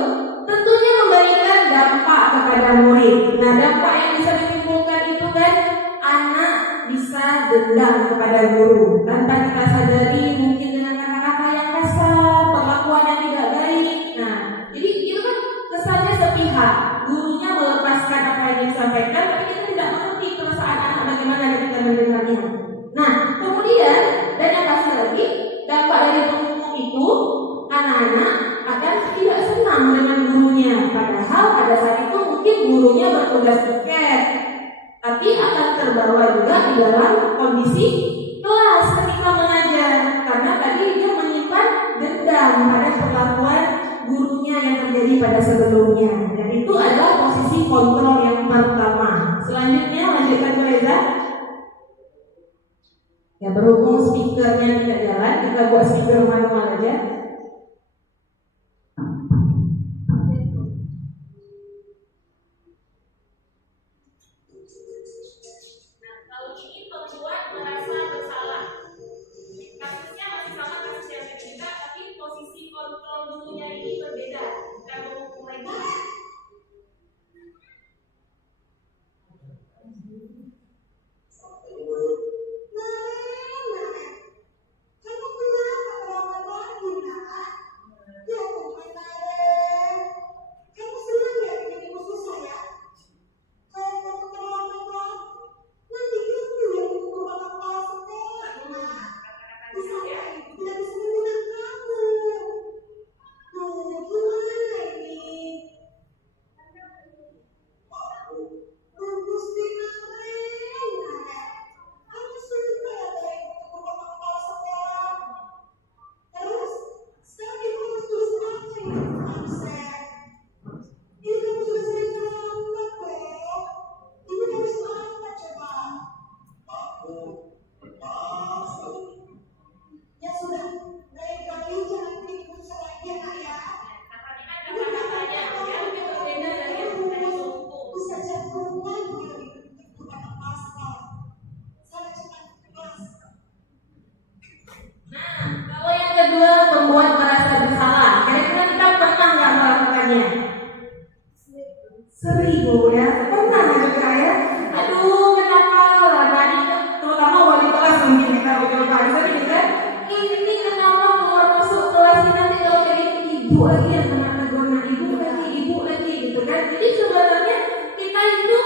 tentunya memberikan dampak kepada murid. Nah, dampak yang bisa ditimbulkan itu kan anak bisa dendam kepada guru tanpa kita sadari, mungkin dengan kata-kata yang kasar, perlakuan yang tidak baik. Nah, jadi itu kan kesannya sepihak, gurunya melepaskan apa yang disampaikan, tapi kita tidak mengerti perasaan anak bagaimana ketika mendengarnya. Nah, kemudian dan yang pasti lagi, dampak dari penghukum itu anak-anak akan tidak senang dengan gurunya. Padahal pada saat itu mungkin gurunya bertugas tiket, tapi akan terbawa juga di dalam kondisi kelas ketika mengajar, karena tadi dia menyimpan dendam pada perlakuan gurunya yang terjadi pada sebelumnya. Dan itu adalah posisi kontrol yang pertama. Selanjutnya lanjutkan Bu Reza. Ya, berhubung speakernya tidak jalan, kita buat speaker manual aja. Nah, kalau ini membuat merasa bersalah. Kasusnya masih sama kasus yang ketiga, tapi posisi kontrol gurunya ini berbeda. Bukan menghukum lagi. Seribu ya, pernah juga ya. Aduh, kenapa lah tadi terutama wali kelas mungkin kita udah sering kan. Ini kenapa keluar masuk kelas ini nanti kalau jadi ibu lagi yang kena tegur, nah ibu lagi gitu kan. Jadi sebenarnya kita itu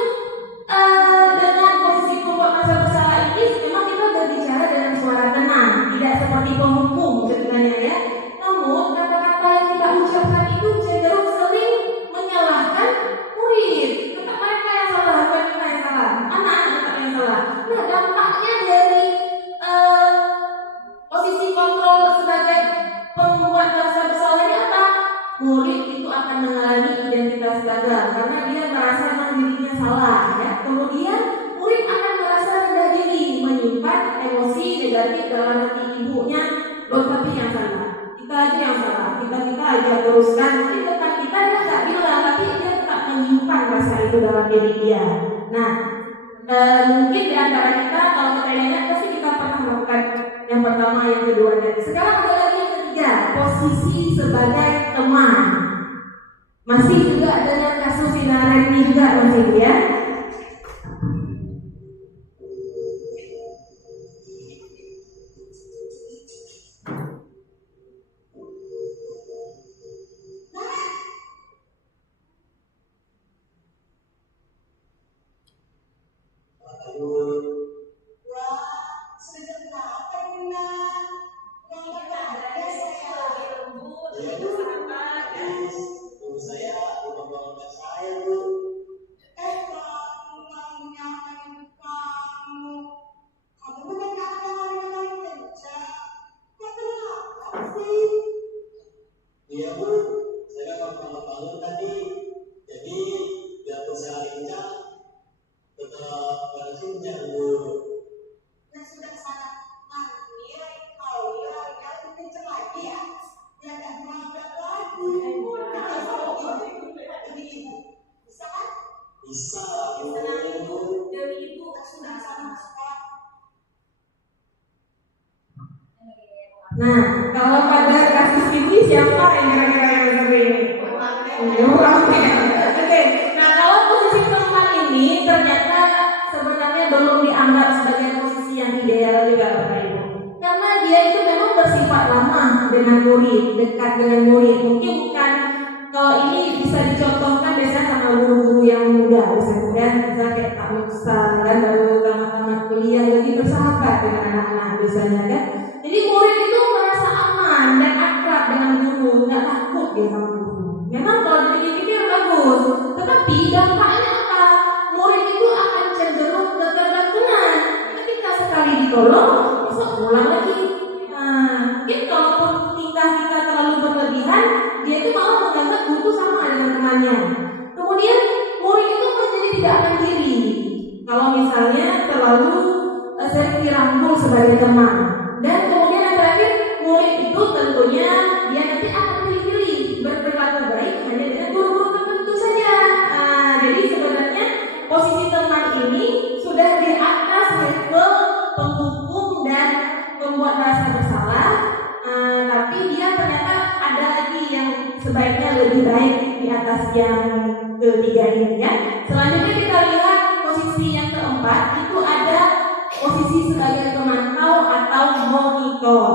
dengan posisi pembuat merasa bersalah ini memang kita berbicara dengan suara tenang, tidak seperti penghukum sebenarnya ya. Namun kata-kata yang kita ucapkan itu cenderung sering menyalahkan murid. Tetap mereka yang salah, bukan kita yang salah. Anak-anak tetap yang salah. Nah, dampaknya dari posisi kontrol sebagai pembuat merasa bersalah ini apa? Murid itu akan mengalami identitas gagal karena dia merasa memang dirinya salah ya. Kemudian murid akan merasa rendah diri, menyimpan emosi negatif dalam hati ibunya. Loh, tapi yang salah kita aja yang salah, kita aja teruskan. Jadi tetap kita dia nggak bilang, tapi dia tetap menyimpan rasa itu dalam diri dia. Nah, mungkin di antara kita kalau kita ingat pasti kita pernah melakukan yang pertama, yang kedua, dan sekarang ada lagi yang ketiga, posisi sebagai teman. Masih juga dengan kasus Sinaren ini juga masih ya. Iya Bu, saya memang bangun tadi, jadi biar saya lincah tetap bersinar Bu. Yang sudah sana nanti kalau larinya lebih kenceng lagi ya, dia nggak melanggar lagi. Demi ibu, bisa kan? Bisa Bu. Demi ibu sudah sama sekolah. Nah, kalau pada kasus ini siapa yang kira-kira yang sering? Oke. Nah, kalau posisi teman ini ternyata sebenarnya belum dianggap sebagai posisi yang ideal juga, Bapak Ibu. Karena dia itu memang bersifat lama dengan murid, dekat dengan murid. Mungkin bukan, kalau ini bisa dicontohkan biasanya sama guru-guru yang muda, misalnya kayak Pak Musa kan, baru tamat-tamat kuliah, lebih bersahabat dengan anak-anak biasanya kan. Jadi murid itu merasa aman dan akrab dengan guru, nggak takut dia sama guru. Memang kalau dipikir-pikir bagus, tetapi dampaknya apa? Murid itu akan cenderung ketergantungan. Ketika sekali ditolong, besok ulang lagi. Nah, mungkin kalaupun tingkah kita terlalu berlebihan, dia itu malah menganggap guru sama dengan temannya. Kemudian murid itu menjadi tidak mandiri. Kalau misalnya terlalu sering dirangkul sebagai teman. Dan kemudian yang terakhir, murid itu tentunya dia nanti akan pilih-pilih berperilaku baik hanya dengan guru-guru tertentu saja. Jadi sebenarnya posisi teman ini sudah di atas level penghukum dan membuat rasa bersalah. Tapi dia ternyata ada lagi yang sebaiknya lebih baik di atas yang ketiga ini ya. Selanjutnya kita lihat posisi yang keempat, itu ada posisi sebagai pemantau atau monitor.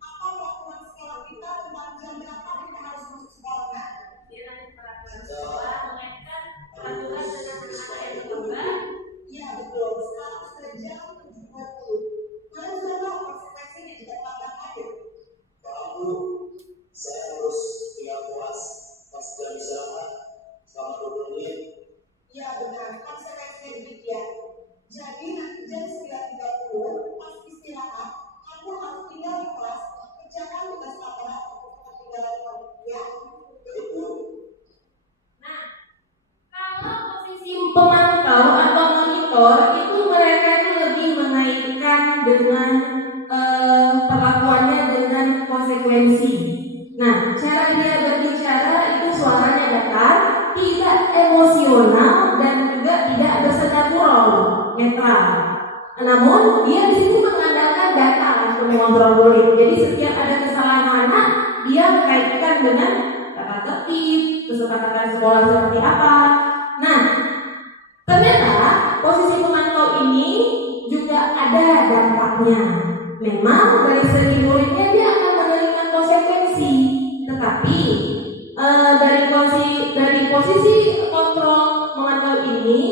Apa peraturan sekolah kita tentang jam berapa kita harus masuk sekolah? Dia nanti peraturan sekolah mengaitkan peraturan dengan anak-anak yang berkembang. Iya betul. Sekarang sudah jam 7.20. Kalian sudah tahu konsekuensinya jika melanggar hadir. Pak Bu, saya harus tinggal puas pas jam istirahat selama 20 menit. Iya benar, konsekuensinya demikian. Jadi nanti jam 9.30 pas istirahat, kamu harus tinggal di kelas, kerjakan tugas tambahan untuk ketinggalan kamu. Ya. Baik Bu. Nah, kalau posisi Pemantau atau monitor itu mereka itu lebih mengaitkan dengan perlakuannya dengan konsekuensi. Nah, cara dia berbicara itu suaranya datar, tidak emosional dan juga tidak bersenada gurau, netral. Namun dia di sini mengandalkan data untuk mengontrol murid. Jadi setiap ada kesalahan anak, dia kaitkan dengan kata tertib, kesepakatan sekolah seperti apa. Nah, ternyata posisi pemantau ini juga ada dampaknya. Memang dari segi muridnya dia akan menerima konsekuensi, tetapi dari posisi kontrol memantau ini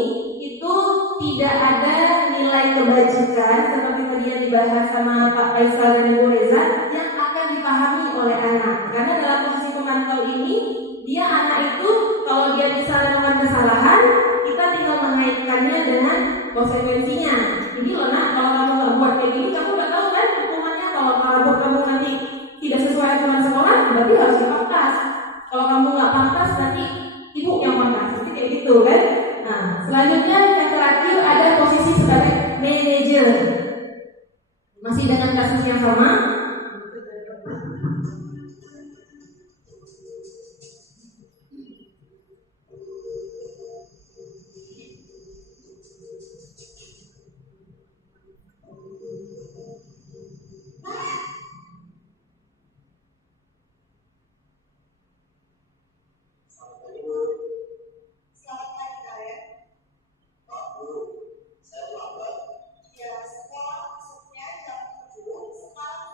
itu tidak ada nilai kebajikan seperti tadi yang dibahas sama Pak Faisal dan Ibu Reza yang akan dipahami oleh anak. Karena dalam posisi pemantau ini dia anak itu kalau dia bisa melakukan kesalahan, kita tinggal mengaitkannya dengan konsekuensinya. Jadi loh nak, kalau kamu nggak buat kayak gini, kamu nggak tahu kan hukumannya. Kalau kamu nanti tidak sesuai aturan sekolah, berarti harus dipangkas. Kalau kamu nggak pangkas, nanti ibu yang pangkas. Jadi kayak gitu kan. Nah, selanjutnya yang terakhir ada posisi sebagai manajer. Masih dengan kasus yang sama. Selamat pagi Bu. Selamat pagi kalian. Pak Bu, saya terlambat. Ya, sekolah masuknya jam 7, sekarang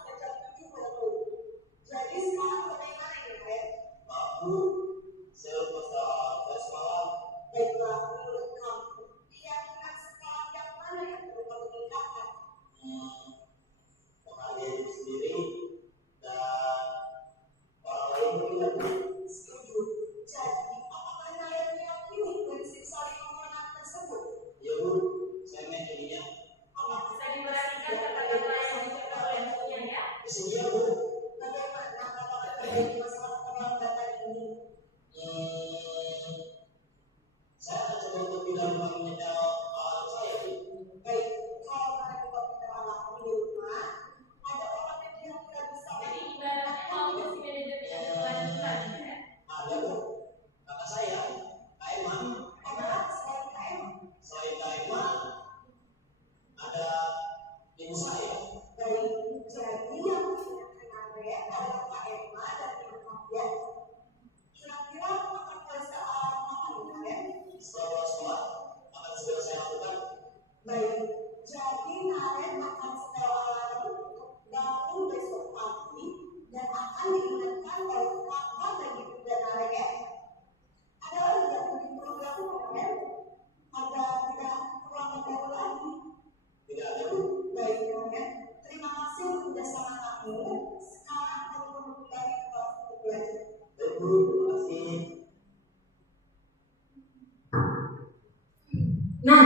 Baik, jadi Naren akan setel alarm untuk bangun besok pagi dan akan diingatkan oleh kakak dan ibu dan Naren ya. Ada lagi yang lebih perlu dilakukan Naren? Agar tidak terulang baru lagi. Tidak ada, Bu. Baik Naren, terima kasih untuk kerjasama kamu. Sekarang kamu perlu kembali ke kelas untuk belajar. Baik, Bu. Terima kasih. Nah,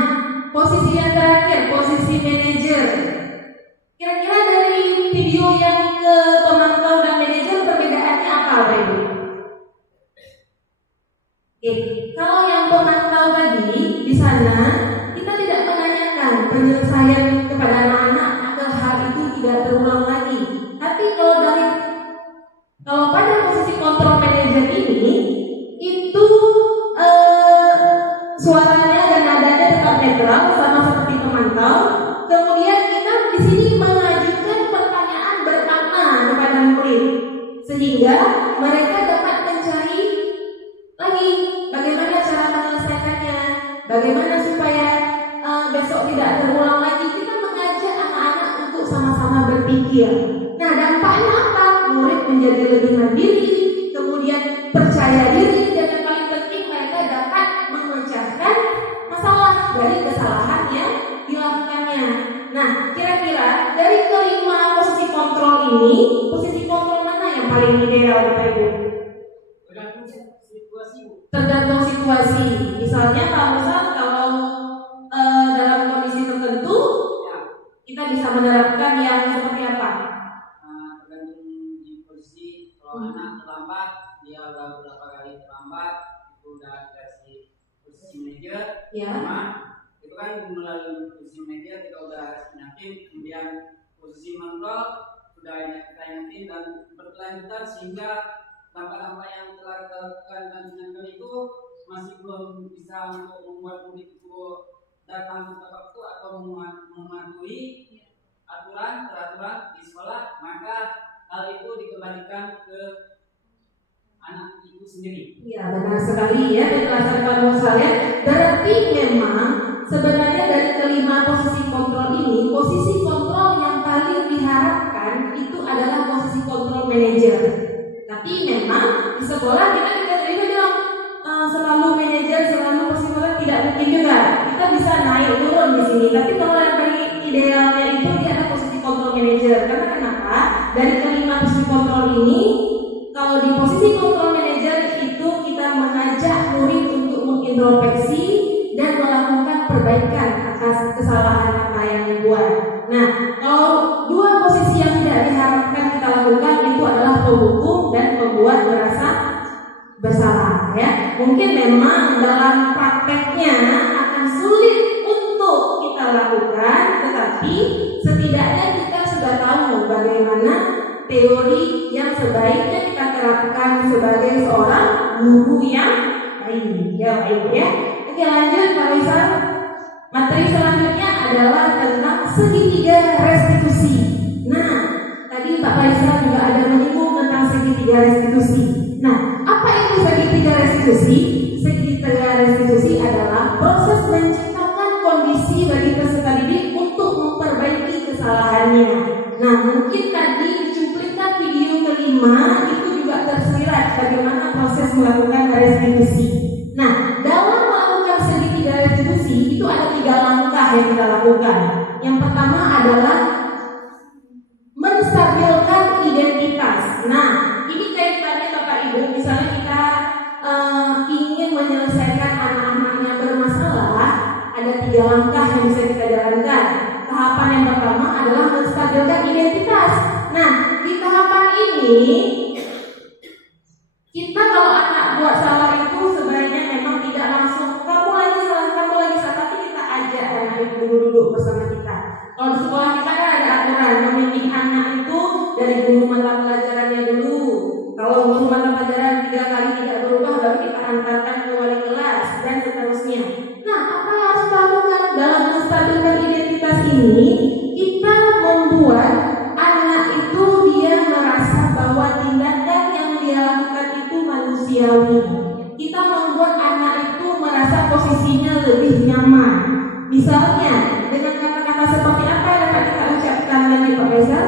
posisi yang terakhir, posisi manajer. Kira-kira dari video yang ke pemantau dan manajer perbedaannya apa, Bapak Ibu? Oke, kalau yang pemantau tadi di sana kita tidak menanyakan penyelesaian kepada anak-anak agar hal itu tidak terulang lagi. Tapi kalau pada posisi kontrol manajer ini itu suaranya dan nadanya tetap netral sama seperti pemantau. Kemudian kita di sini mengajukan pertanyaan bermakna kepada murid sehingga mereka dapat mencari lagi bagaimana cara menyelesaikannya, bagaimana supaya besok tidak terulang lagi. Kita mengajak anak-anak untuk sama-sama berpikir. Nah, dampaknya apa? Murid menjadi lebih mandiri, kemudian percaya diri, dan yang paling penting mereka dapat memecahkan masalah dari kesalahan yang dilakukannya. Nah, kira-kira dari kelima posisi kontrol ini, posisi kontrol mana yang paling ideal, Bapak Ibu? Tergantung situasi. Misalnya kalau dalam kondisi tertentu kita bisa menerapkan yang seperti apa? Tergantung di posisi. Kalau anak terlambat, dia udah beberapa kali terlambat, itu udah dikasih posisi manajer. Ya. Sama itu kan melalui posisi manajer kita udah ingatin, kemudian posisi kontrol sudah kita ingatin dan berkelanjutan sehingga dampak-dampak yang telah kita lakukan dan ingatkan itu masih belum bisa untuk membuat murid itu datang tepat waktu atau mematuhi peraturan di sekolah, maka hal itu dikembalikan ke anak itu sendiri. Iya, benar sekali ya penjelasan kamu sekalian. Berarti memang sebenarnya dari kelima posisi kontrol ini, posisi kontrol yang paling diharapkan itu adalah posisi kontrol manajer. Tapi memang di sekolah kita juga bilang selalu manajer, selalu posisi kontrol tidak mungkin juga. Kita bisa naik turun di sini. Tapi kalau yang paling idealnya itu dia ada posisi kontrol manajer. Karena kenapa? Dari kelima posisi kontrol ini, kalau di posisi kontrol manajer itu kita mengajak murid untuk mengintrospeksi dan melakukan perbaikan atas kesalahan apa yang dibuat. Nah, kalau dua posisi yang tidak diharapkan kita lakukan itu adalah penghukum dan membuat merasa bersalah ya. Mungkin memang dalam prakteknya akan sulit untuk kita lakukan, tetapi setidaknya kita sudah tahu bagaimana teori yang sebaiknya kita terapkan sebagai seorang guru yang baik ya. Oke, lanjut Pak Faisal. Materi selanjutnya adalah tentang segitiga restitusi. Nah, tadi Pak Faisal juga ada menyinggung tentang segitiga restitusi. Nah, apa itu segitiga restitusi? Segitiga restitusi adalah proses menciptakan kondisi bagi peserta didik untuk memperbaiki kesalahannya. Nah, mungkin tadi dicuplikan video kelima itu juga tersirat bagaimana proses melakukan restitusi. Nah, dalam melakukan segitiga restitusi itu ada 3 langkah yang kita lakukan. Yang pertama adalah menstabilkan identitas. Nah, ini kaitannya Bapak Ibu, misalnya kita ingin menyelesaikan anak-anak yang bermasalah, ada 3 langkah yang bisa kita jalankan. Tahapan yang pertama adalah menstabilkan identitas. Nah, di tahapan ini kita kalau anak buat salah itu sebaiknya memang tidak langsung kamu lagi salah, tapi kita ajak anak itu duduk bersama kita. Kalau di sekolah kita kan ada aturan membimbing anak itu dari guru mata pelajarannya dulu. Kalau guru mata pelajaran 3 kali tidak berubah, baru kita antarkan ke wali kelas dan seterusnya. Nah, apa yang harus kita lakukan dalam menstabilkan identitas ini? Kita membuat anak itu dia merasa bahwa tindakan yang dia lakukan itu manusiawi. Kita membuat anak itu merasa posisinya lebih nyaman. Misalnya misalnya dengan kata-kata seperti apa yang dapat kita ucapkan lagi Pak Faisal?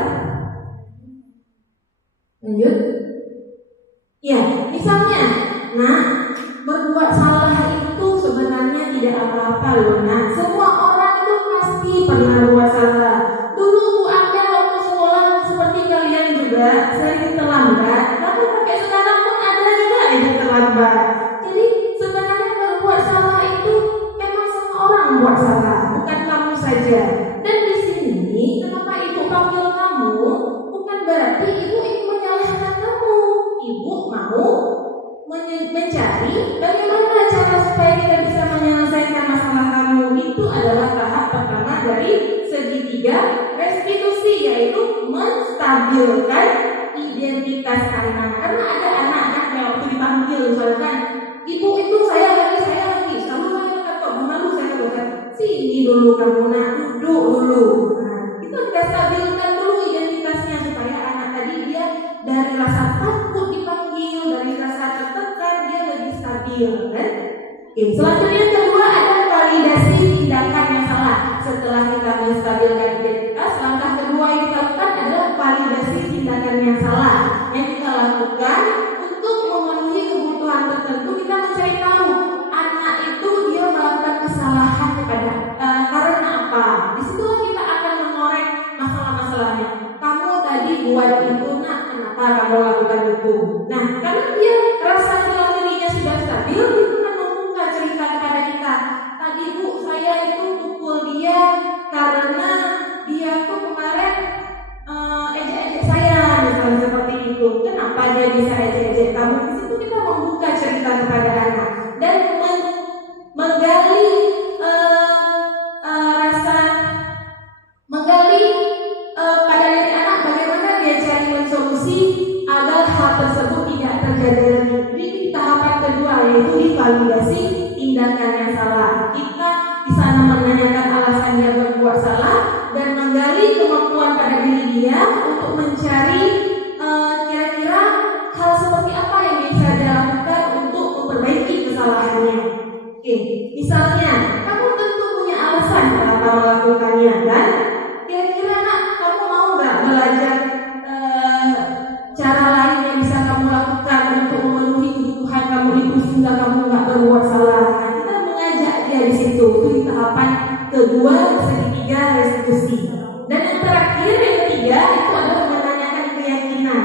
Lanjut. Ya, misalnya, nah, berbuat salah itu sebenarnya tidak apa-apa loh. Nah, semua orang itu pasti pernah buat salah. Dulu Bu Anda waktu sekolah seperti kalian juga sering terlambat. Bahkan sampai sekarang pun ada juga yang terlambat. Jadi sebenarnya berbuat salah itu memang semua orang buat salah, bukan kamu saja. Dan di sini kenapa Ibu panggil kamu? Bukan berarti Ibu ingin menyalahkan kamu. Ibu mau mencari bagaimana cara supaya kita bisa menyelesaikan masalah kamu. Itu adalah tahap pertama dari segitiga restitusi, yaitu menstabilkan identitas anak. Karena ada anak-anak yang waktu dipanggil misalkan, ibu itu saya lagi, selalu saya kata, malu saya katakan, sini dulu kamu nak, duduk dulu. Nah, itu kita stabilkan dulu identitasnya supaya anak tadi dia dari rasa takut dipanggil, dari rasa tertekan dia lebih stabil, kan? Oke, selanjutnya yang kedua ada validasi tindakan yang salah. Setelah kita menstabilkan identitas, langkah kedua yang kita lakukan adalah validasi tindakan yang salah. Yang kita lakukan untuk memenuhi kebutuhan tertentu, kita mencari tahu anak itu dia melakukan kesalahan karena apa. Disitulah kita akan mengorek masalah-masalahnya. Kamu tadi buat itu nak, kenapa kamu lakukan itu? Nah, karena dia rasa dirinya sudah stabil, itu kan membuka cerita kepada kita. Tadi Bu, saya itu pukul dia karena dia tuh kemarin ejek-ejek saya, misalnya seperti itu. Kenapa dia bisa ejek-ejek kamu? Di situ kita membuka cerita kepada anak dan menggali pada diri anak bagaimana dia cari solusi agar hal tersebut tidak terjadi lagi. Jadi tahapan kedua yaitu validasi tindakan yang salah. Kita di sana menanyakan alasan dia berbuat salah dan menggali kemampuan pada diri dia untuk mencari kira-kira hal seperti apa yang bisa dia lakukan untuk memperbaiki kesalahannya. Oke, misalnya kamu tentu punya alasan kenapa melakukannya, dan kira-kira nak, kamu mau nggak belajar cara lain yang bisa kamu lakukan untuk memenuhi kebutuhan kamu itu sehingga kamu nggak berbuat salah. Nah, kita mengajak dia di situ. Itu di tahapan kedua segitiga restitusi. Dan yang terakhir, yang ketiga itu adalah menanyakan keyakinan.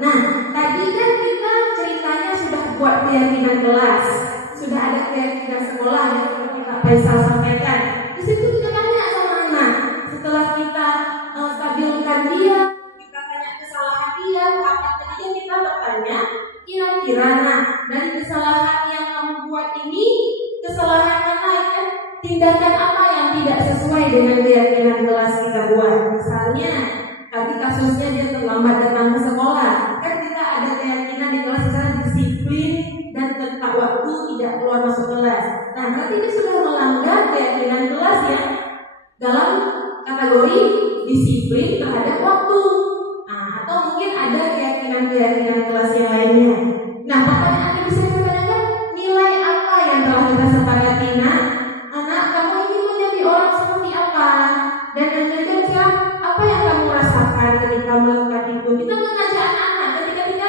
Nah, tadi kan kita ceritanya sudah buat keyakinan kelas, sudah ada keyakinan sekolah yang seperti Pak Faisal sampaikan. Di situ kita tanya sama anak. Setelah kita stabilkan dia, kita tanya kesalahan dia, apa tadi kita bertanya, kira-kira nah dari kesalahan yang kamu buat ini, kesalahan mana ya? Tindakan apa yang tidak sesuai dengan keyakinan kelas kita buat? Misalnya, tadi kasusnya dia terlambat datang ke sekolah. Kan kita ada keyakinan di kelas misalnya disiplin dan tepat waktu, tidak keluar masuk kelas. Nah, berarti ini sudah melanggar keyakinan kelas ya dalam kategori disiplin terhadap waktu. Nah, atau mungkin ada keyakinan-keyakinan kelas yang lainnya. Nah, pertanyaan yang bisa kita tanyakan, nilai apa yang telah kita sepakati? Nah, anak, kamu ingin menjadi orang seperti apa? Dan kira-kira apa yang kamu rasakan ketika melakukan itu? Kita mengajak anak-anak ketika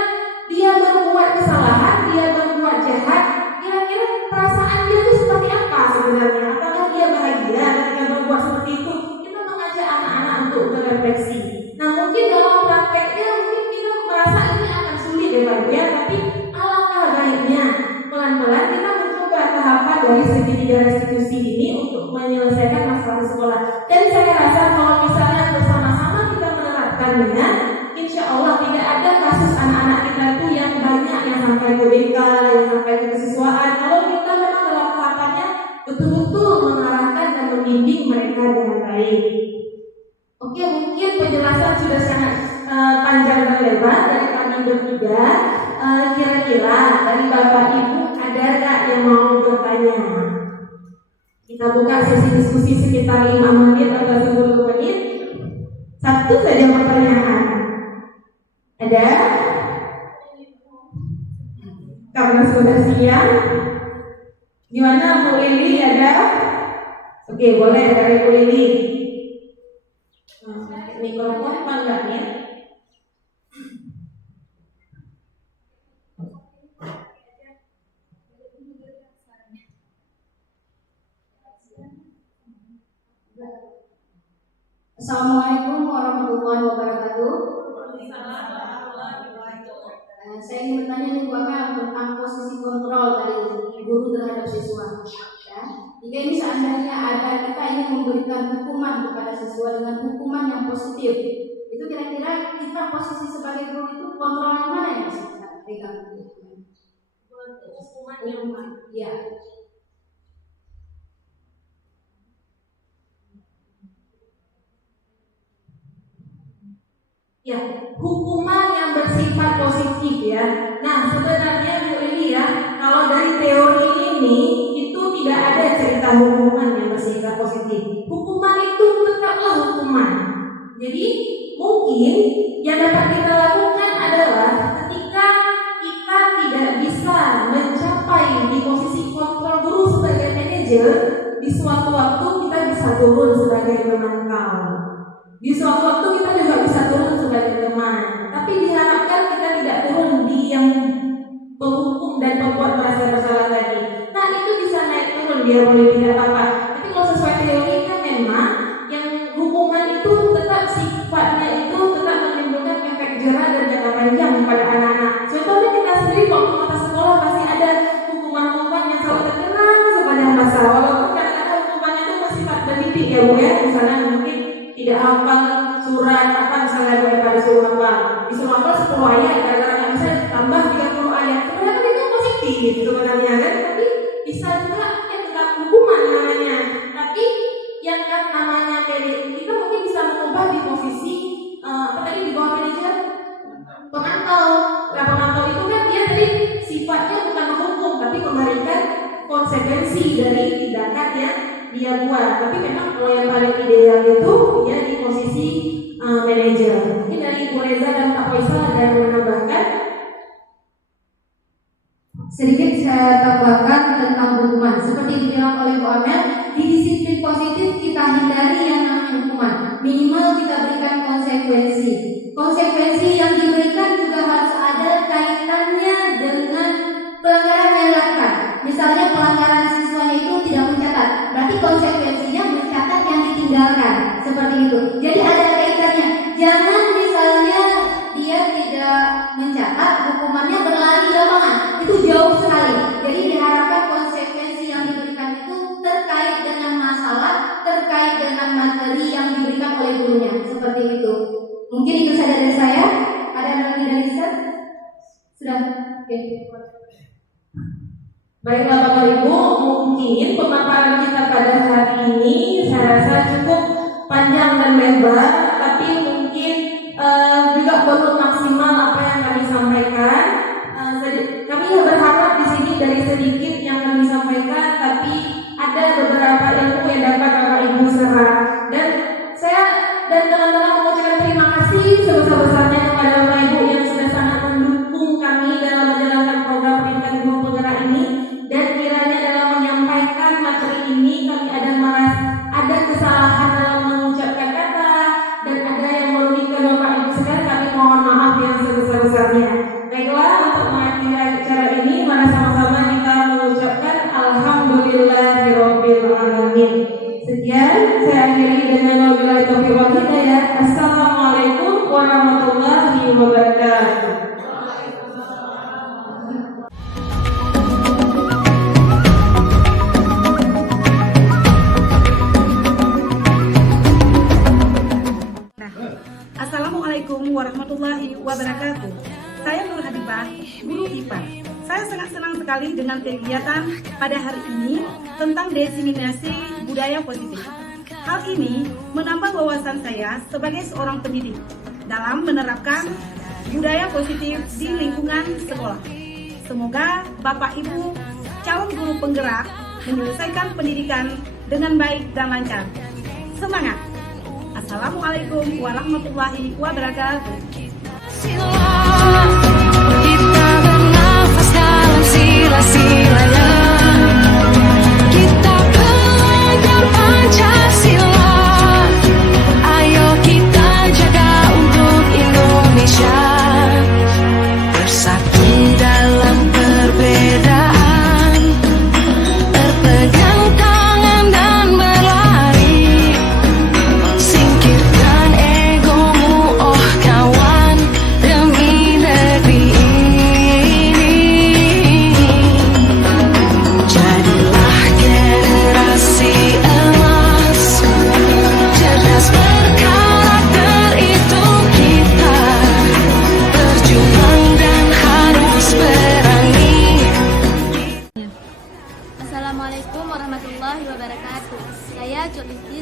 dia berbuat kesalahan, dia berbuat jahat, kira-kira perasaan dia itu seperti apa sebenarnya? Apakah dia bahagia ketika berbuat seperti itu? Kita mengajak anak-anak untuk berefleksi. Nah, mungkin dalam prakteknya mungkin kita merasa ini akan sulit ya Pak ya, tapi alangkah baiknya pelan-pelan kita mencoba tahapan dari segitiga restitusi ini untuk menyelesaikan masalah sekolah. Dan saya rasa kalau misalnya bersama-sama kita menerapkannya, insya Allah tidak ada kasus anak-anak kita itu yang banyak yang sampai ke BK, yang sampai ke kesiswaan. Kalau kita memang dalam tahapannya betul-betul mengarahkan dan membimbing mereka dengan baik. Oke, mungkin penjelasan sudah sangat panjang dan lebar dari kami bertiga. Kira-kira dari Bapak Ibu ada nggak yang mau bertanya? Kita buka sesi diskusi sekitar 5 menit atau 10 menit. Satu saja pertanyaan. Ada? Karena sudah siang. Gimana Bu Lili, ada? Oke. Oke, boleh dari Bu Lili. Mikrofon apa enggak ya? Assalamualaikum warahmatullahi wabarakatuh. Saya ingin bertanya nih Bu Akang tentang posisi kontrol dari guru terhadap siswa. Ya. Jika ini seandainya ada kita ingin memberikan hukuman kepada siswa dengan hukuman yang positif, itu kira-kira kita posisi sebagai guru itu kontrol yang mana yang bisa kita pegang? Hukuman, ya. Ya, hukuman yang bersifat positif ya. Nah, sebenarnya Bu Lili ya, kalau dari teori ini itu tidak ada cerita hukuman yang bersifat positif. Hukuman itu tetaplah hukuman. Jadi mungkin yang dapat kita lakukan adalah ketika kita tidak bisa mencapai di posisi kontrol guru sebagai manajer, di suatu waktu kita bisa turun sebagai pemantau. Di suatu waktu kita juga bisa turun sebagai teman, tapi diharapkan kita tidak turun di yang penghukum dan pembuat merasa bersalah tadi. Nah itu bisa naik turun, dia boleh tidak apa-apa. Tapi kalau sesuai teori kan memang yang hukuman itu tetap sifatnya itu tetap menimbulkan efek jera dan jangka panjang pada anak-anak. Contohnya kita sendiri waktu mata sekolah pasti ada hukuman-hukuman yang selalu terkenang sepanjang masa. Walaupun kadang-kadang hukumannya itu bersifat mendidik ya Bu ya, misalnya mungkin tidak hafal surat apa misalnya daripada disuruh hafal, disuruh hafal 10 ayat, kadang-kadang nggak bisa tambah 30 ayat. Sebenarnya kan itu positif sebenarnya kan, tapi bisa juga tetap hukuman namanya. Tapi yang kan namanya kita mungkin bisa mengubah di posisi apa tadi di bawah manajer pemantau. Nah pemantau itu kan dia tadi sifatnya bukan menghukum tapi memberikan konsekuensi dari tindakan yang dia buat. Tapi memang kalau yang paling ideal itu dia di posisi manajer. Mungkin dari Bu Reza dan Pak Faisal ada yang menambahkan? Sedikit saya tambahkan tentang hukuman. Seperti dibilang oleh Bu Amel, di disiplin positif kita hindari yang namanya hukuman. Minimal kita berikan konsekuensi. Konsekuensi yang diberikan juga harus ada kaitannya dengan pelanggaran yang dilakukan. Misalnya pelanggaran siswanya itu tidak mencatat, berarti konsekuensinya mencatat yang ditinggalkan. Seperti itu. Jadi ada kaitannya. Jangan misalnya dia tidak mencatat, hukumannya berlari lapangan. Itu jauh sekali. Jadi diharapkan konsekuensi yang diberikan itu terkait dengan masalah, terkait dengan materi yang diberikan oleh gurunya. Seperti itu. Mungkin itu saja dari saya. Ada lagi dari Ustaz? Sudah? Oke. Baiklah Bapak Ibu, mungkin pemaparan kita pada hari ini saya rasa cukup panjang dan lebar, tapi mungkin juga belum maksimal apa yang kami sampaikan. Kami berharap di sini dari sedikit yang kami sampaikan, tapi ada beberapa ilmu yang dapat Bapak Ibu serap. Dan saya dan teman-teman mengucapkan terima kasih sebesar-besarnya kepada Bapak Ibu yang sudah sangat mendukung kami dalam menjalankan program pendidikan guru penggerak ini. Dan kiranya dalam menyampaikan materi ini kami ada kesalahan dalam mengucapkan kata dan ada yang merugikan Bapak Ibu sekalian, kami mohon maaf yang sebesar-besarnya. Baiklah, untuk mengakhiri acara ini mari sama-sama kita mengucapkan alhamdulillahirabbil alamin. Sekian saya akhiri dengan wabillahi taufiq wal hidayah. Assalamualaikum warahmatullahi wabarakatuh. Assalamualaikum warahmatullahi wabarakatuh. Saya Nur Hadibah, guru IPA. Saya sangat senang sekali dengan kegiatan pada hari ini tentang diseminasi budaya positif. Hal ini menambah wawasan saya sebagai seorang pendidik dalam menerapkan budaya positif di lingkungan sekolah. Semoga Bapak Ibu calon guru penggerak menyelesaikan pendidikan dengan baik dan lancar. Semangat! Assalamualaikum warahmatullahi wabarakatuh. Kita bernafas dalam sila-silanya, kita belajar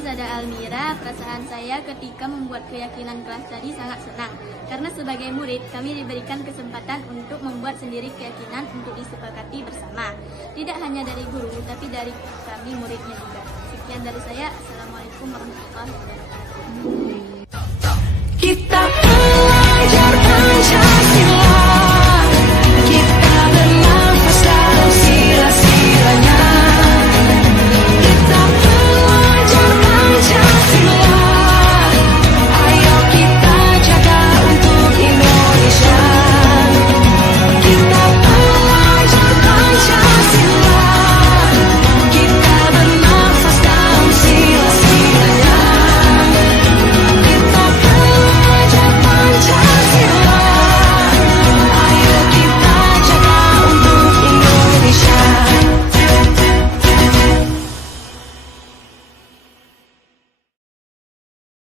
Ustazah Almira, perasaan saya ketika membuat keyakinan kelas tadi sangat senang. Karena sebagai murid, kami diberikan kesempatan untuk membuat sendiri keyakinan untuk disepakati bersama. Tidak hanya dari guru, tapi dari kami muridnya juga. Sekian dari saya. Assalamualaikum warahmatullahi wabarakatuh.